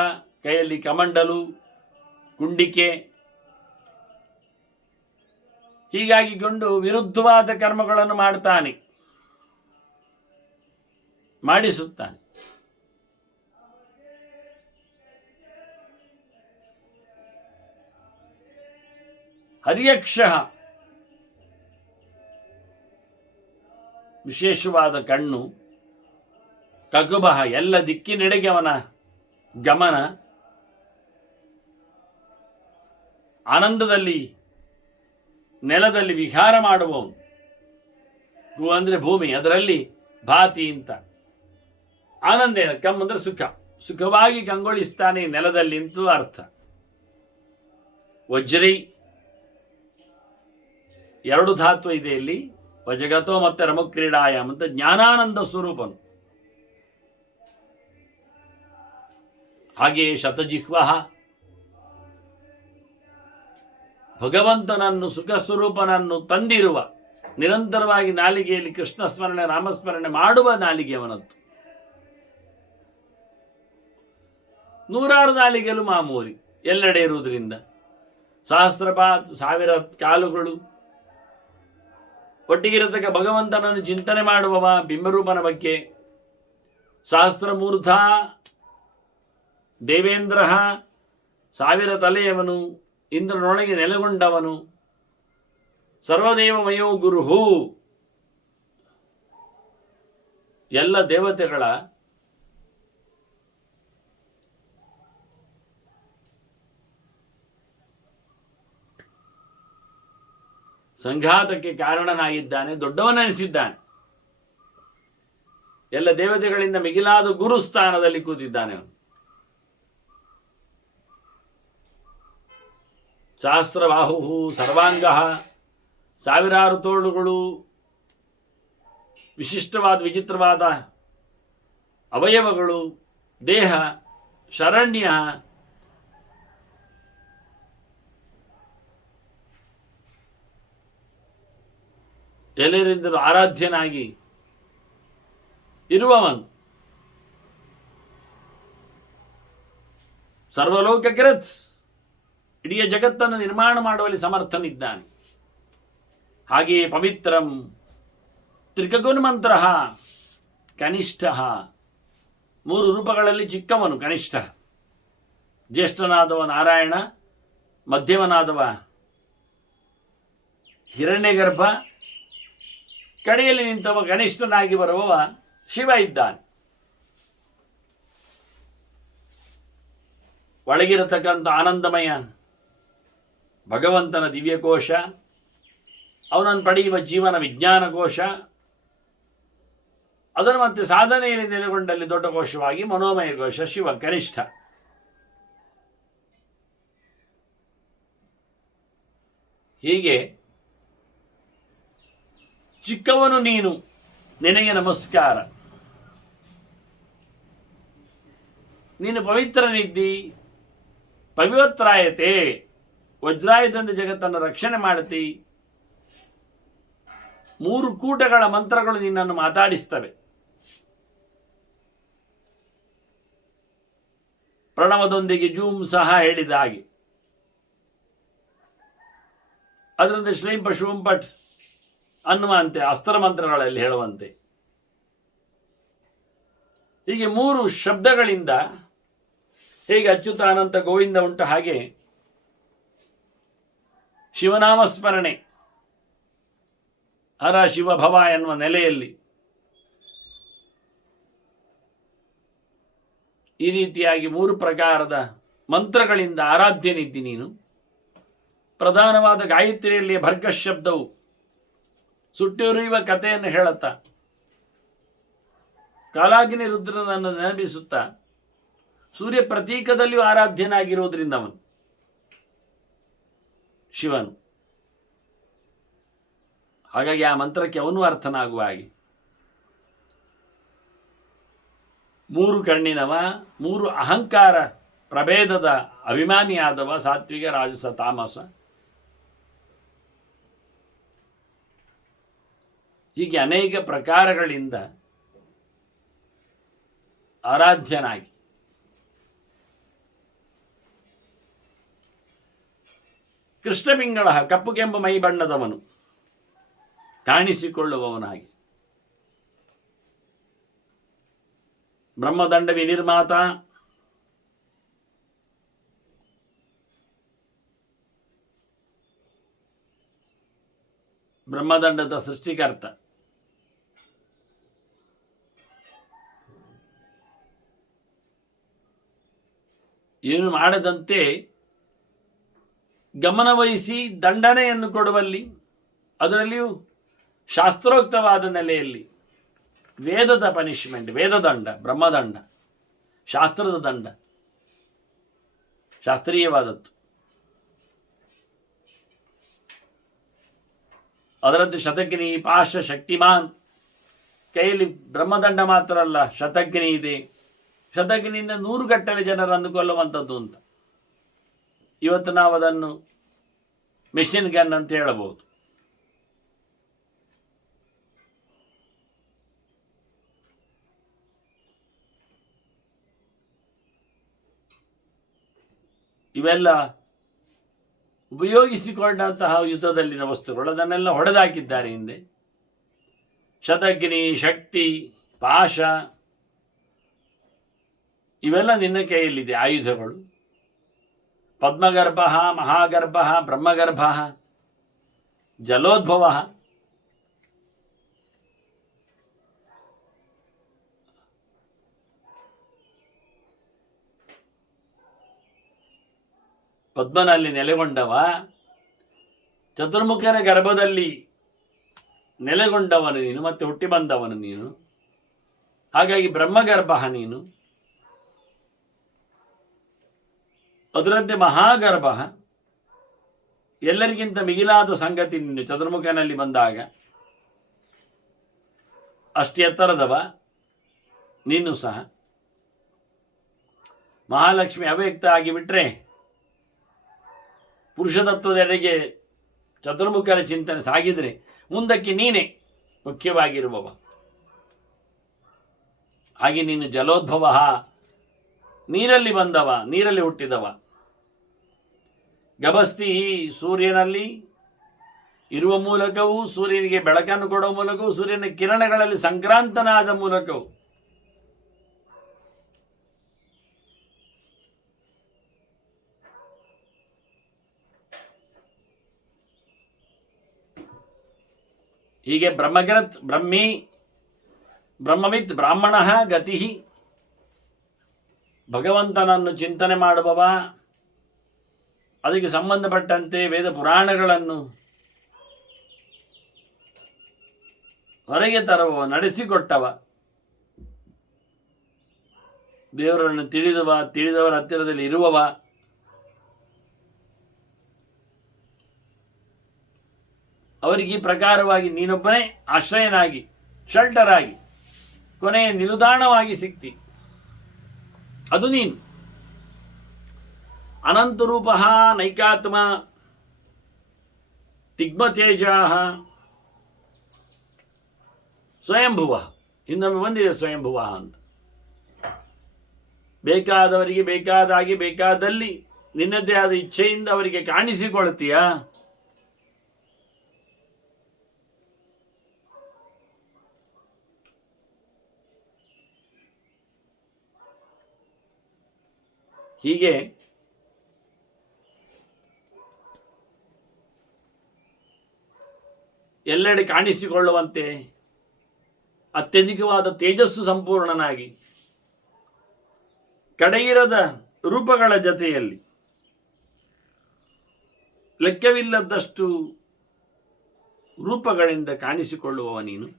ಕೈಯಲ್ಲಿ ಕಮಂಡಲು, ಕುಂಡಿಕೆ, ಹೀಗಾಗಿಕೊಂಡು ವಿರುದ್ಧವಾದ ಕರ್ಮಗಳನ್ನು ಮಾಡ್ತಾನೆ, ಮಾಡಿಸುತ್ತಾನೆ. ಹರ್ಯಕ್ಷ ವಿಶೇಷವಾದ ಕಣ್ಣು, ಕಗುಬಹ ಎಲ್ಲ ದಿಕ್ಕಿನೆಡೆಗೆ ಅವನ ಗಮನ, ಆನಂದದಲ್ಲಿ ನೆಲದಲ್ಲಿ ವಿಹಾರ ಮಾಡುವವನು. ಭೂ ಅಂದರೆ ಭೂಮಿ, ಅದರಲ್ಲಿ ಭಾತಿ ಅಂತ ಆನಂದೇನ, ಕಮ್ ಅಂದರೆ ಸುಖ, ಸುಖವಾಗಿ ಕಂಗೊಳಿಸ್ತಾನೆ ನೆಲದಲ್ಲಿ ಅಂತೂ ಅರ್ಥ. ವಜ್ರಿ ಎರಡು ಧಾತು ಇದೆ ಇಲ್ಲಿ, ವಜಗತೋ ಮತ್ತೆ ರಮುಕ್ರೀಡಾಯಾಮ್ ಅಂತ ಜ್ಞಾನಾನಂದ ಸ್ವರೂಪನು. ಹಾಗೆಯೇ ಶತಜಿಹ್ವ ಭಗವಂತನನ್ನು ಸುಖ ಸ್ವರೂಪನನ್ನು ತಂದಿರುವ, ನಿರಂತರವಾಗಿ ನಾಲಿಗೆಯಲ್ಲಿ ಕೃಷ್ಣ ಸ್ಮರಣೆ ರಾಮಸ್ಮರಣೆ ಮಾಡುವ ನಾಲಿಗೆ ಅವನದ್ದು. ನೂರಾರು ನಾಲಿಗೆಗಳು ಮಾಮೂಲಿ ಎಲ್ಲೆಡೆ ಇರುವುದರಿಂದ, ಸಹಸ್ರಪಾತ್ 1000 ಕಾಲುಗಳು, ಒಟ್ಟಿಗಿರತಕ್ಕ ಭಗವಂತನನ್ನು ಚಿಂತನೆ ಮಾಡುವವ ಬಿಂಬರೂಪನ ಬಗ್ಗೆ. ಸಹಸ್ರಮೂರ್ಧ ದೇವೇಂದ್ರ 1000 ತಲೆಯವನು, ಇಂದ್ರನೊಳಗೆ ನೆಲೆಗೊಂಡವನು, ಸರ್ವದೇವಮಯೋ ಗುರುಹು, ಎಲ್ಲ ದೇವತೆಗಳ ಸಂಘಾತಕ್ಕೆ ಕಾರಣನಾಗಿದ್ದಾನೆ, ದೊಡ್ಡವನೆನಿಸಿದ್ದಾನೆ. ಎಲ್ಲ ದೇವತೆಗಳಿಂದ ಮಿಗಿಲಾದ ಗುರು ಸ್ಥಾನದಲ್ಲಿ ಕೂತಿದ್ದಾನೆ ಅವನು. ಸಹಸ್ರಬಾಹು ಸರ್ವಾಂಗ, 1000 ತೋಳುಗಳು, ವಿಶಿಷ್ಟವಾದ ವಿಚಿತ್ರವಾದ ಅವಯವಗಳು, ದೇಹ, ಶರಣ್ಯ, ಎಲ್ಲರಿಂದಲೂ ಆರಾಧ್ಯನಾಗಿ ಇರುವವನು. ಸರ್ವಲೋಕಕೃತ್, ಇಡೀ ಜಗತ್ತನ್ನು ನಿರ್ಮಾಣ ಮಾಡುವಲ್ಲಿ ಸಮರ್ಥನಿದ್ದಾನೆ. ಹಾಗೆಯೇ ಪವಿತ್ರಂ ತ್ರಿಕಗುನ್ಮಂತ್ರ ಕನಿಷ್ಠ, 3 ರೂಪಗಳಲ್ಲಿ ಚಿಕ್ಕವನು ಕನಿಷ್ಠ. ಜ್ಯೇಷ್ಠನಾದವ ನಾರಾಯಣ, ಮಧ್ಯಮನಾದವ ಹಿರಣ್ಯಗರ್ಭ, ಕಡೆಯಲ್ಲಿ ನಿಂತವ ಕನಿಷ್ಠನಾಗಿ ಬರುವವ ಶಿವ ಇದ್ದಾನೆ. ಒಳಗಿರತಕ್ಕಂಥ ಆನಂದಮಯ ಭಗವಂತನ ದಿವ್ಯಕೋಶ, ಅವನನ್ನು ಪಡೆಯುವ ಜೀವನ ವಿಜ್ಞಾನಕೋಶ, ಅದನ್ನು ಮತ್ತೆ ಸಾಧನೆಯಲ್ಲಿ ನೆಲೆಗೊಂಡಲ್ಲಿ ದೊಡ್ಡ ಕೋಶವಾಗಿ ಮನೋಮಯ ಕೋಶ ಶಿವ ಕನಿಷ್ಠ. ಹೀಗೆ ಚಿಕ್ಕವನು ನೀನು, ನಿನಗೆ ನಮಸ್ಕಾರ. ನೀನು ಪವಿತ್ರನಿದ್ದಿ, ಪವಿತ್ರಾಯತೆ, ವಜ್ರಾಯುಧದಿಂದ ಜಗತ್ತನ್ನು ರಕ್ಷಣೆ ಮಾಡುತ್ತಿ. 3 ಕೂಟಗಳ ಮಂತ್ರಗಳು ನಿನ್ನನ್ನು ಮಾತಾಡಿಸ್ತವೆ. ಪ್ರಣವದೊಂದಿಗೆ ಜೂಮ್ ಸಹ ಹೇಳಿದ ಹಾಗೆ, ಅದರಿಂದ ಶ್ಲೀಂ ಪಶುಂ ಪಟ್ ಅನ್ನುವಂತೆ ಅಸ್ತ್ರ ಮಂತ್ರಗಳಲ್ಲಿ ಹೇಳುವಂತೆ, ಹೀಗೆ 3 ಶಬ್ದಗಳಿಂದ ಹೇಗೆ ಅಚ್ಯುತ ಅನಂತ ಗೋವಿಂದ ಉಂಟು, ಹಾಗೆ ಶಿವನಾಮಸ್ಮರಣೆ ಹರ ಶಿವ ಭವ ಎನ್ನುವ ನೆಲೆಯಲ್ಲಿ ಈ ರೀತಿಯಾಗಿ 3 ಪ್ರಕಾರದ ಮಂತ್ರಗಳಿಂದ ಆರಾಧ್ಯನಿದ್ದಿ ನೀನು. ಪ್ರಧಾನವಾದ ಗಾಯತ್ರಿಯಲ್ಲಿ ಭರ್ಗ ಶಬ್ದವು ಸುಟ್ಟಿರುವ ಕಥೆಯನ್ನು ಹೇಳುತ್ತಾ ಕಾಲಾಗ್ನಿ ರುದ್ರನನ್ನು ನೆನಪಿಸುತ್ತಾ ಸೂರ್ಯ ಪ್ರತೀಕದಲ್ಲಿಯೂ ಆರಾಧ್ಯನಾಗಿರುವುದರಿಂದ ಅವನು ಶಿವನು. ಹಾಗಾಗಿ ಆ ಮಂತ್ರಕ್ಕೆ ಅವನು ಅರ್ಥನಾಗುವ ಹಾಗೆ 3 ಕಣ್ಣಿನವ, 3 ಅಹಂಕಾರ ಪ್ರಭೇದದ ಅಭಿಮಾನಿಯಾದವ, ಸಾತ್ವಿಕ ರಾಜಸ ತಾಮಸ, ಹೀಗೆ ಅನೇಕ ಪ್ರಕಾರಗಳಿಂದ ಆರಾಧ್ಯನಾಗಿ ಕೃಷ್ಣಪಿಂಗಳ ಕಪ್ಪು ಕೆಂಪು ಮೈ ಬಣ್ಣದವನು ಕಾಣಿಸಿಕೊಳ್ಳುವವನಾಗಿ, ಬ್ರಹ್ಮದಂಡ ವಿನಿರ್ಮಾತ, ಬ್ರಹ್ಮದಂಡದ ಸೃಷ್ಟಿಕರ್ತ, ಏನು ಮಾಡದಂತೆ ಗಮನವಹಿಸಿ ದಂಡನೆಯನ್ನು ಕೊಡುವಲ್ಲಿ, ಅದರಲ್ಲಿಯೂ ಶಾಸ್ತ್ರೋಕ್ತವಾದ ನೆಲೆಯಲ್ಲಿ ವೇದದ ಪನಿಷ್ಮೆಂಟ್, ವೇದದಂಡ, ಬ್ರಹ್ಮದಂಡ, ಶಾಸ್ತ್ರದ ದಂಡ, ಶಾಸ್ತ್ರೀಯವಾದದ್ದು. ಅದರಂತೆ ಶತಗ್ನಿ, ಪಾಶ, ಶಕ್ತಿಮಾನ್, ಕೈಯಲ್ಲಿ ಬ್ರಹ್ಮದಂಡ ಮಾತ್ರ ಅಲ್ಲ, ಶತಗ್ನಿ ಇದೆ. ಶತಗ್ನಿಯಿಂದ 100 ಗಟ್ಟಲೆ ಜನರನ್ನು ಕೊಲ್ಲುವಂಥದ್ದು ಅಂತ. ಇವತ್ತು ನಾವು ಅದನ್ನು ಮೆಷಿನ್ ಗನ್ ಅಂತ ಹೇಳಬಹುದು. ಇವೆಲ್ಲ ಉಪಯೋಗಿಸಿಕೊಂಡಂತಹ ಯುದ್ಧದಲ್ಲಿನ ವಸ್ತುಗಳು, ಅದನ್ನೆಲ್ಲ ಹೊಡೆದಾಕಿದ್ದಾರೆ ಹಿಂದೆ. ಶತಗ್ನಿ, ಶಕ್ತಿ, ಪಾಶ ಇವೆಲ್ಲ ನಿನ್ನ ಕೈಯಲ್ಲಿದೆ ಆಯುಧಗಳು. ಪದ್ಮಗರ್ಭ, ಮಹಾಗರ್ಭ, ಬ್ರಹ್ಮಗರ್ಭ, ಜಲೋದ್ಭವ, ಪದ್ಮನಲ್ಲಿ ನೆಲೆಗೊಂಡವ, ಚತುರ್ಮುಖನ ಗರ್ಭದಲ್ಲಿ ನೆಲೆಗೊಂಡವನು ನೀನು, ಮತ್ತೆ ಹುಟ್ಟಿ ಬಂದವನು ನೀನು. ಹಾಗಾಗಿ ಬ್ರಹ್ಮಗರ್ಭ ನೀನು. ಅದರಂತೆ ಮಹಾಗರ್ಭ, ಎಲ್ಲರಿಗಿಂತ ಮಿಗಿಲಾದ ಸಂಗತಿ ನೀನು. ಚತುರ್ಮುಖನಲ್ಲಿ ಬಂದಾಗ ಅಷ್ಟು ಎತ್ತರದವ ನೀನು ಸಹ. ಮಹಾಲಕ್ಷ್ಮಿ ಅವ್ಯಕ್ತ ಆಗಿಬಿಟ್ರೆ ಪುರುಷತತ್ವದೆಡೆಗೆ ಚತುರ್ಮುಖನ ಚಿಂತನೆ ಸಾಗಿದರೆ ಮುಂದಕ್ಕೆ ನೀನೇ ಮುಖ್ಯವಾಗಿರುವವ. ಹಾಗೆ ನೀನು ಜಲೋದ್ಭವ, ನೀರಲ್ಲಿ ಬಂದವ, ನೀರಲ್ಲಿ ಹುಟ್ಟಿದವ. ಗಭಸ್ತಿ, ಸೂರ್ಯನಲ್ಲಿ ಇರುವ ಮೂಲಕವೂ, ಸೂರ್ಯನಿಗೆ ಬೆಳಕನ್ನು ಕೊಡುವ ಮೂಲಕವೂ, ಸೂರ್ಯನ ಕಿರಣಗಳಲ್ಲಿ ಸಂಕ್ರಾಂತನಾದ ಮೂಲಕವೂ ಹೀಗೆ ಬ್ರಹ್ಮಗ್ರತ್, ಬ್ರಹ್ಮಿ, ಬ್ರಹ್ಮವಿತ್, ಬ್ರಾಹ್ಮಣ ಗತಿ, ಭಗವಂತನನ್ನು ಚಿಂತನೆ ಮಾಡುವವ, ಅದಕ್ಕೆ ಸಂಬಂಧಪಟ್ಟಂತೆ ವೇದ ಪುರಾಣಗಳನ್ನು ಹೊರಗೆ ತರುವವ, ನಡೆಸಿಕೊಟ್ಟವ, ದೇವರನ್ನು ತಿಳಿದವ, ತಿಳಿದವರ ಹತ್ತಿರದಲ್ಲಿ ಇರುವವ, ಅವರಿಗೆ ಈ ಪ್ರಕಾರವಾಗಿ ನೀನೊಬ್ಬನೇ ಆಶ್ರಯನಾಗಿ, ಶೆಲ್ಟರ್ ಆಗಿ, ಕೊನೆಯ ನಿಲುದಾಣವಾಗಿ ಸಿಕ್ತಿ. ಅದು ನೀನು. ಅನಂತರೂಪ, ನೈಕಾತ್ಮ, ತಿಗ್ಮತೇಜ, ಸ್ವಯಂಭುವ. ಇನ್ನೊಮ್ಮೆ ಬಂದಿದೆ ಸ್ವಯಂಭುವ ಅಂತ. ಬೇಕಾದವರಿಗೆ ಬೇಕಾದಾಗಿ, ಬೇಕಾದಲ್ಲಿ ನಿನ್ನದೇ ಆದ ಇಚ್ಛೆಯಿಂದ ಅವರಿಗೆ ಕಾಣಿಸಿಕೊಳ್ತೀಯ. ಹೀಗೆ ಎಲ್ಲೆಡೆ ಕಾಣಿಸಿಕೊಳ್ಳುವಂತೆ ಅತ್ಯಧಿಕವಾದ ತೇಜಸ್ಸು ಸಂಪೂರ್ಣನಾಗಿ, ಕಡೆಯಿರದ ರೂಪಗಳ ಜೊತೆಯಲ್ಲಿ ಲೆಕ್ಕವಿಲ್ಲದಷ್ಟು ರೂಪಗಳಿಂದ ಕಾಣಿಸಿಕೊಳ್ಳುವವ ನೀನು.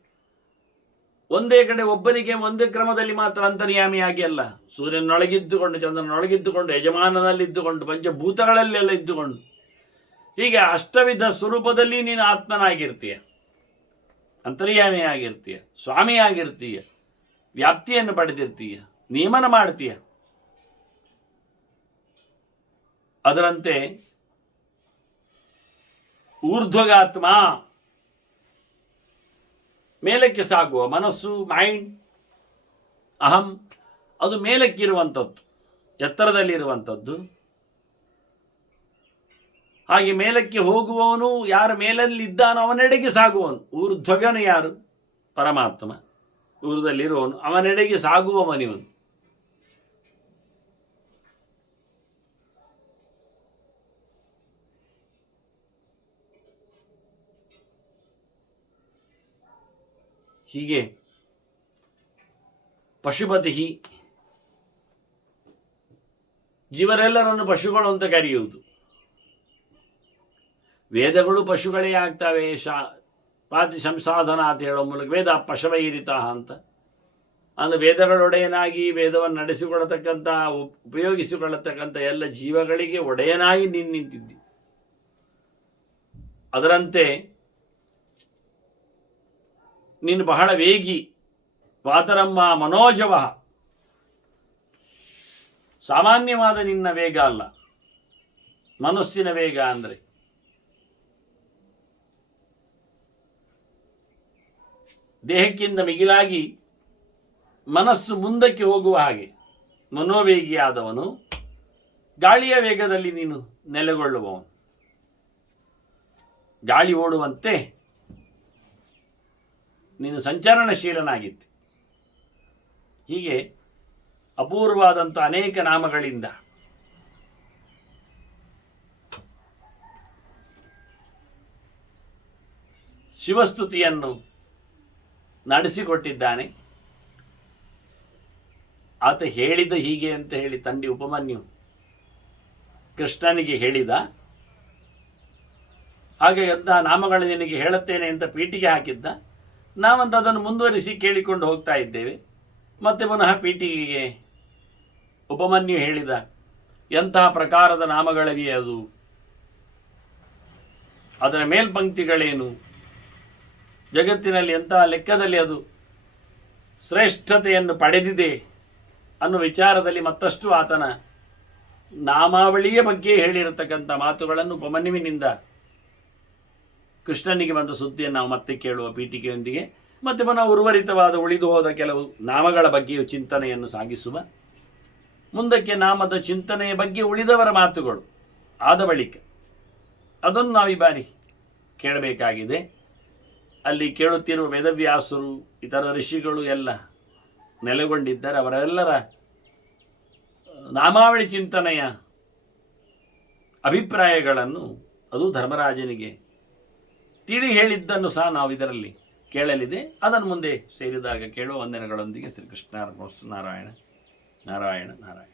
ಒಂದೇ ಕಡೆ ಒಬ್ಬನಿಗೆ ಒಂದೇ ಕ್ರಮದಲ್ಲಿ ಮಾತ್ರ ಅಂತರ್ಯಾಮಿಯಾಗಿ ಅಲ್ಲ, ಸೂರ್ಯನೊಳಗಿದ್ದುಕೊಂಡು, ಚಂದ್ರನೊಳಗಿದ್ದುಕೊಂಡು, ಯಜಮಾನನಲ್ಲಿದ್ದುಕೊಂಡು, ಪಂಚಭೂತಗಳಲ್ಲೆಲ್ಲ ಇದ್ದುಕೊಂಡು, ಹೀಗೆ ಅಷ್ಟವಿಧ ಸ್ವರೂಪದಲ್ಲಿ ನೀನು ಆತ್ಮನಾಗಿರ್ತೀಯ, ಅಂತರ್ಯಾಮಿಯಾಗಿರ್ತೀಯ, ಸ್ವಾಮಿಯಾಗಿರ್ತೀಯ, ವ್ಯಾಪ್ತಿಯನ್ನು ಪಡೆದಿರ್ತೀಯ, ನಿಯಮನ ಮಾಡ್ತೀಯ. ಅದರಂತೆ ಊರ್ಧ್ವಗಾತ್ಮ, ಮೇಲಕ್ಕೆ ಸಾಗುವ ಮನಸ್ಸು, ಮೈಂಡ್, ಅಹಂ, ಅದು ಮೇಲಕ್ಕಿರುವಂಥದ್ದು, ಎತ್ತರದಲ್ಲಿರುವಂಥದ್ದು. ಹಾಗೆ ಮೇಲಕ್ಕೆ ಹೋಗುವವನು ಯಾರ ಮೇಲಲ್ಲಿದ್ದಾನೋ ಅವನೆಡೆಗೆ ಸಾಗುವವನು. ಊರ್ಧ್ವಗನು ಯಾರು? ಪರಮಾತ್ಮ. ಊರದಲ್ಲಿರುವವನು, ಅವನೆಡೆಗೆ ಸಾಗುವವನಿವನು. ಹೀಗೆ ಪಶುಪತಿ ಜೀವರೆಲ್ಲರನ್ನು ಪಶುಗಳು ಅಂತ ಕರೆಯುವುದು. ವೇದಗಳು ಪಶುಗಳೇ ಆಗ್ತವೆ. ಪಾತಿ ಸಂಸಾಧನ ಅಂತ ಹೇಳೋ ಮೂಲಕ ವೇದ ಪಶವೈರಿತ ಅಂತ ಅಂದರೆ ವೇದಗಳೊಡೆಯನಾಗಿ ವೇದವನ್ನು ನಡೆಸಿಕೊಳ್ಳತಕ್ಕಂಥ ಉಪಯೋಗಿಸಿಕೊಳ್ಳತಕ್ಕಂಥ ಎಲ್ಲ ಜೀವಗಳಿಗೆ ಒಡೆಯನಾಗಿ ನೀನು ನಿಂತಿದ್ದಿ. ಅದರಂತೆ ನೀನು ಬಹಳ ವೇಗಿ. ವಾತರಮ್ಮ ಮನೋಜವ, ಸಾಮಾನ್ಯವಾದ ನಿನ್ನ ವೇಗ ಅಲ್ಲ, ಮನಸ್ಸಿನ ವೇಗ. ಅಂದರೆ ದೇಹಕ್ಕಿಂತ ಮಿಗಿಲಾಗಿ ಮನಸ್ಸು ಮುಂದಕ್ಕೆ ಹೋಗುವ ಹಾಗೆ ಮನೋವೇಗಿಯಾದವನು. ಗಾಳಿಯ ವೇಗದಲ್ಲಿ ನೀನು ನೆಲೆಗೊಳ್ಳುವವನು. ಗಾಳಿ ಓಡುವಂತೆ ನೀನು ಸಂಚರಣಶೀಲನಾಗಿತ್ತು. ಹೀಗೆ ಅಪೂರ್ವವಾದಂಥ ಅನೇಕ ನಾಮಗಳಿಂದ ಶಿವಸ್ತುತಿಯನ್ನು ನಡೆಸಿಕೊಟ್ಟಿದ್ದಾನೆ. ಆತ ಹೇಳಿದ ಹೀಗೆ ಅಂತ ಹೇಳಿ ತಂದೆ ಉಪಮನ್ಯು ಕೃಷ್ಣನಿಗೆ ಹೇಳಿದ. ಹಾಗೆ ಅಂತಹ ನಾಮಗಳು ನಿನಗೆ ಹೇಳುತ್ತೇನೆ ಅಂತ ಪೀಠಿಗೆ ಹಾಕಿದ್ದ. ನಾವಂತ ಅದನ್ನು ಮುಂದುವರಿಸಿ ಕೇಳಿಕೊಂಡು ಹೋಗ್ತಾ ಇದ್ದೇವೆ. ಮತ್ತೆ ಪುನಃ ಪೀಠಿಗೆಗೆ ಉಪಮನ್ಯು ಹೇಳಿದ ಎಂತಹ ಪ್ರಕಾರದ ನಾಮಗಳಿವೆ, ಅದು ಅದರ ಮೇಲ್ಪಂಕ್ತಿಗಳೇನು, ಜಗತ್ತಿನಲ್ಲಿ ಎಂತಹ ಲೆಕ್ಕದಲ್ಲಿ ಅದು ಶ್ರೇಷ್ಠತೆಯನ್ನು ಪಡೆದಿದೆ ಅನ್ನುವ ವಿಚಾರದಲ್ಲಿ ಮತ್ತಷ್ಟು ಆತನ ನಾಮಾವಳಿಯ ಬಗ್ಗೆ ಹೇಳಿರತಕ್ಕಂಥ ಮಾತುಗಳನ್ನು ಉಪಮನ್ಯುವಿನಿಂದ ಕೃಷ್ಣನಿಗೆ ಬಂದ ಸುದ್ದಿಯನ್ನು ನಾವು ಮತ್ತೆ ಕೇಳುವ ಪೀಠಿಕೆಯೊಂದಿಗೆ. ಮತ್ತೆ ಪುನಃ ಉರ್ವರಿತವಾದ ಉಳಿದು ಹೋದ ಕೆಲವು ನಾಮಗಳ ಬಗ್ಗೆಯೂ ಚಿಂತನೆಯನ್ನು ಸಾಗಿಸುವ. ಮುಂದಕ್ಕೆ ನಾಮದ ಚಿಂತನೆಯ ಬಗ್ಗೆ ಉಳಿದವರ ಮಾತುಗಳು ಆದ ಬಳಿಕ ಅದನ್ನು ನಾವು ಈ ಬಾರಿ ಕೇಳಬೇಕಾಗಿದೆ. ಅಲ್ಲಿ ಕೇಳುತ್ತಿರುವ ವೇದವ್ಯಾಸರು, ಇತರ ಋಷಿಗಳು ಎಲ್ಲ ನೆಲೆಗೊಂಡಿದ್ದಾರೆ. ಅವರೆಲ್ಲರ ನಾಮಾವಳಿ ಚಿಂತನೆಯ ಅಭಿಪ್ರಾಯಗಳನ್ನು ಅದು ಧರ್ಮರಾಜನಿಗೆ ತಿಳಿ ಹೇಳಿದ್ದನ್ನು ಸಹ ನಾವು ಇದರಲ್ಲಿ ಕೇಳಲಿದೆ. ಅದನ್ನು ಮುಂದೆ ಸೇರಿದಾಗ ಕೇಳುವ ವಂದನೆಗಳೊಂದಿಗೆ ಶ್ರೀಕೃಷ್ಣ ನಾರಾಯಣ ನಾರಾಯಣ ನಾರಾಯಣ.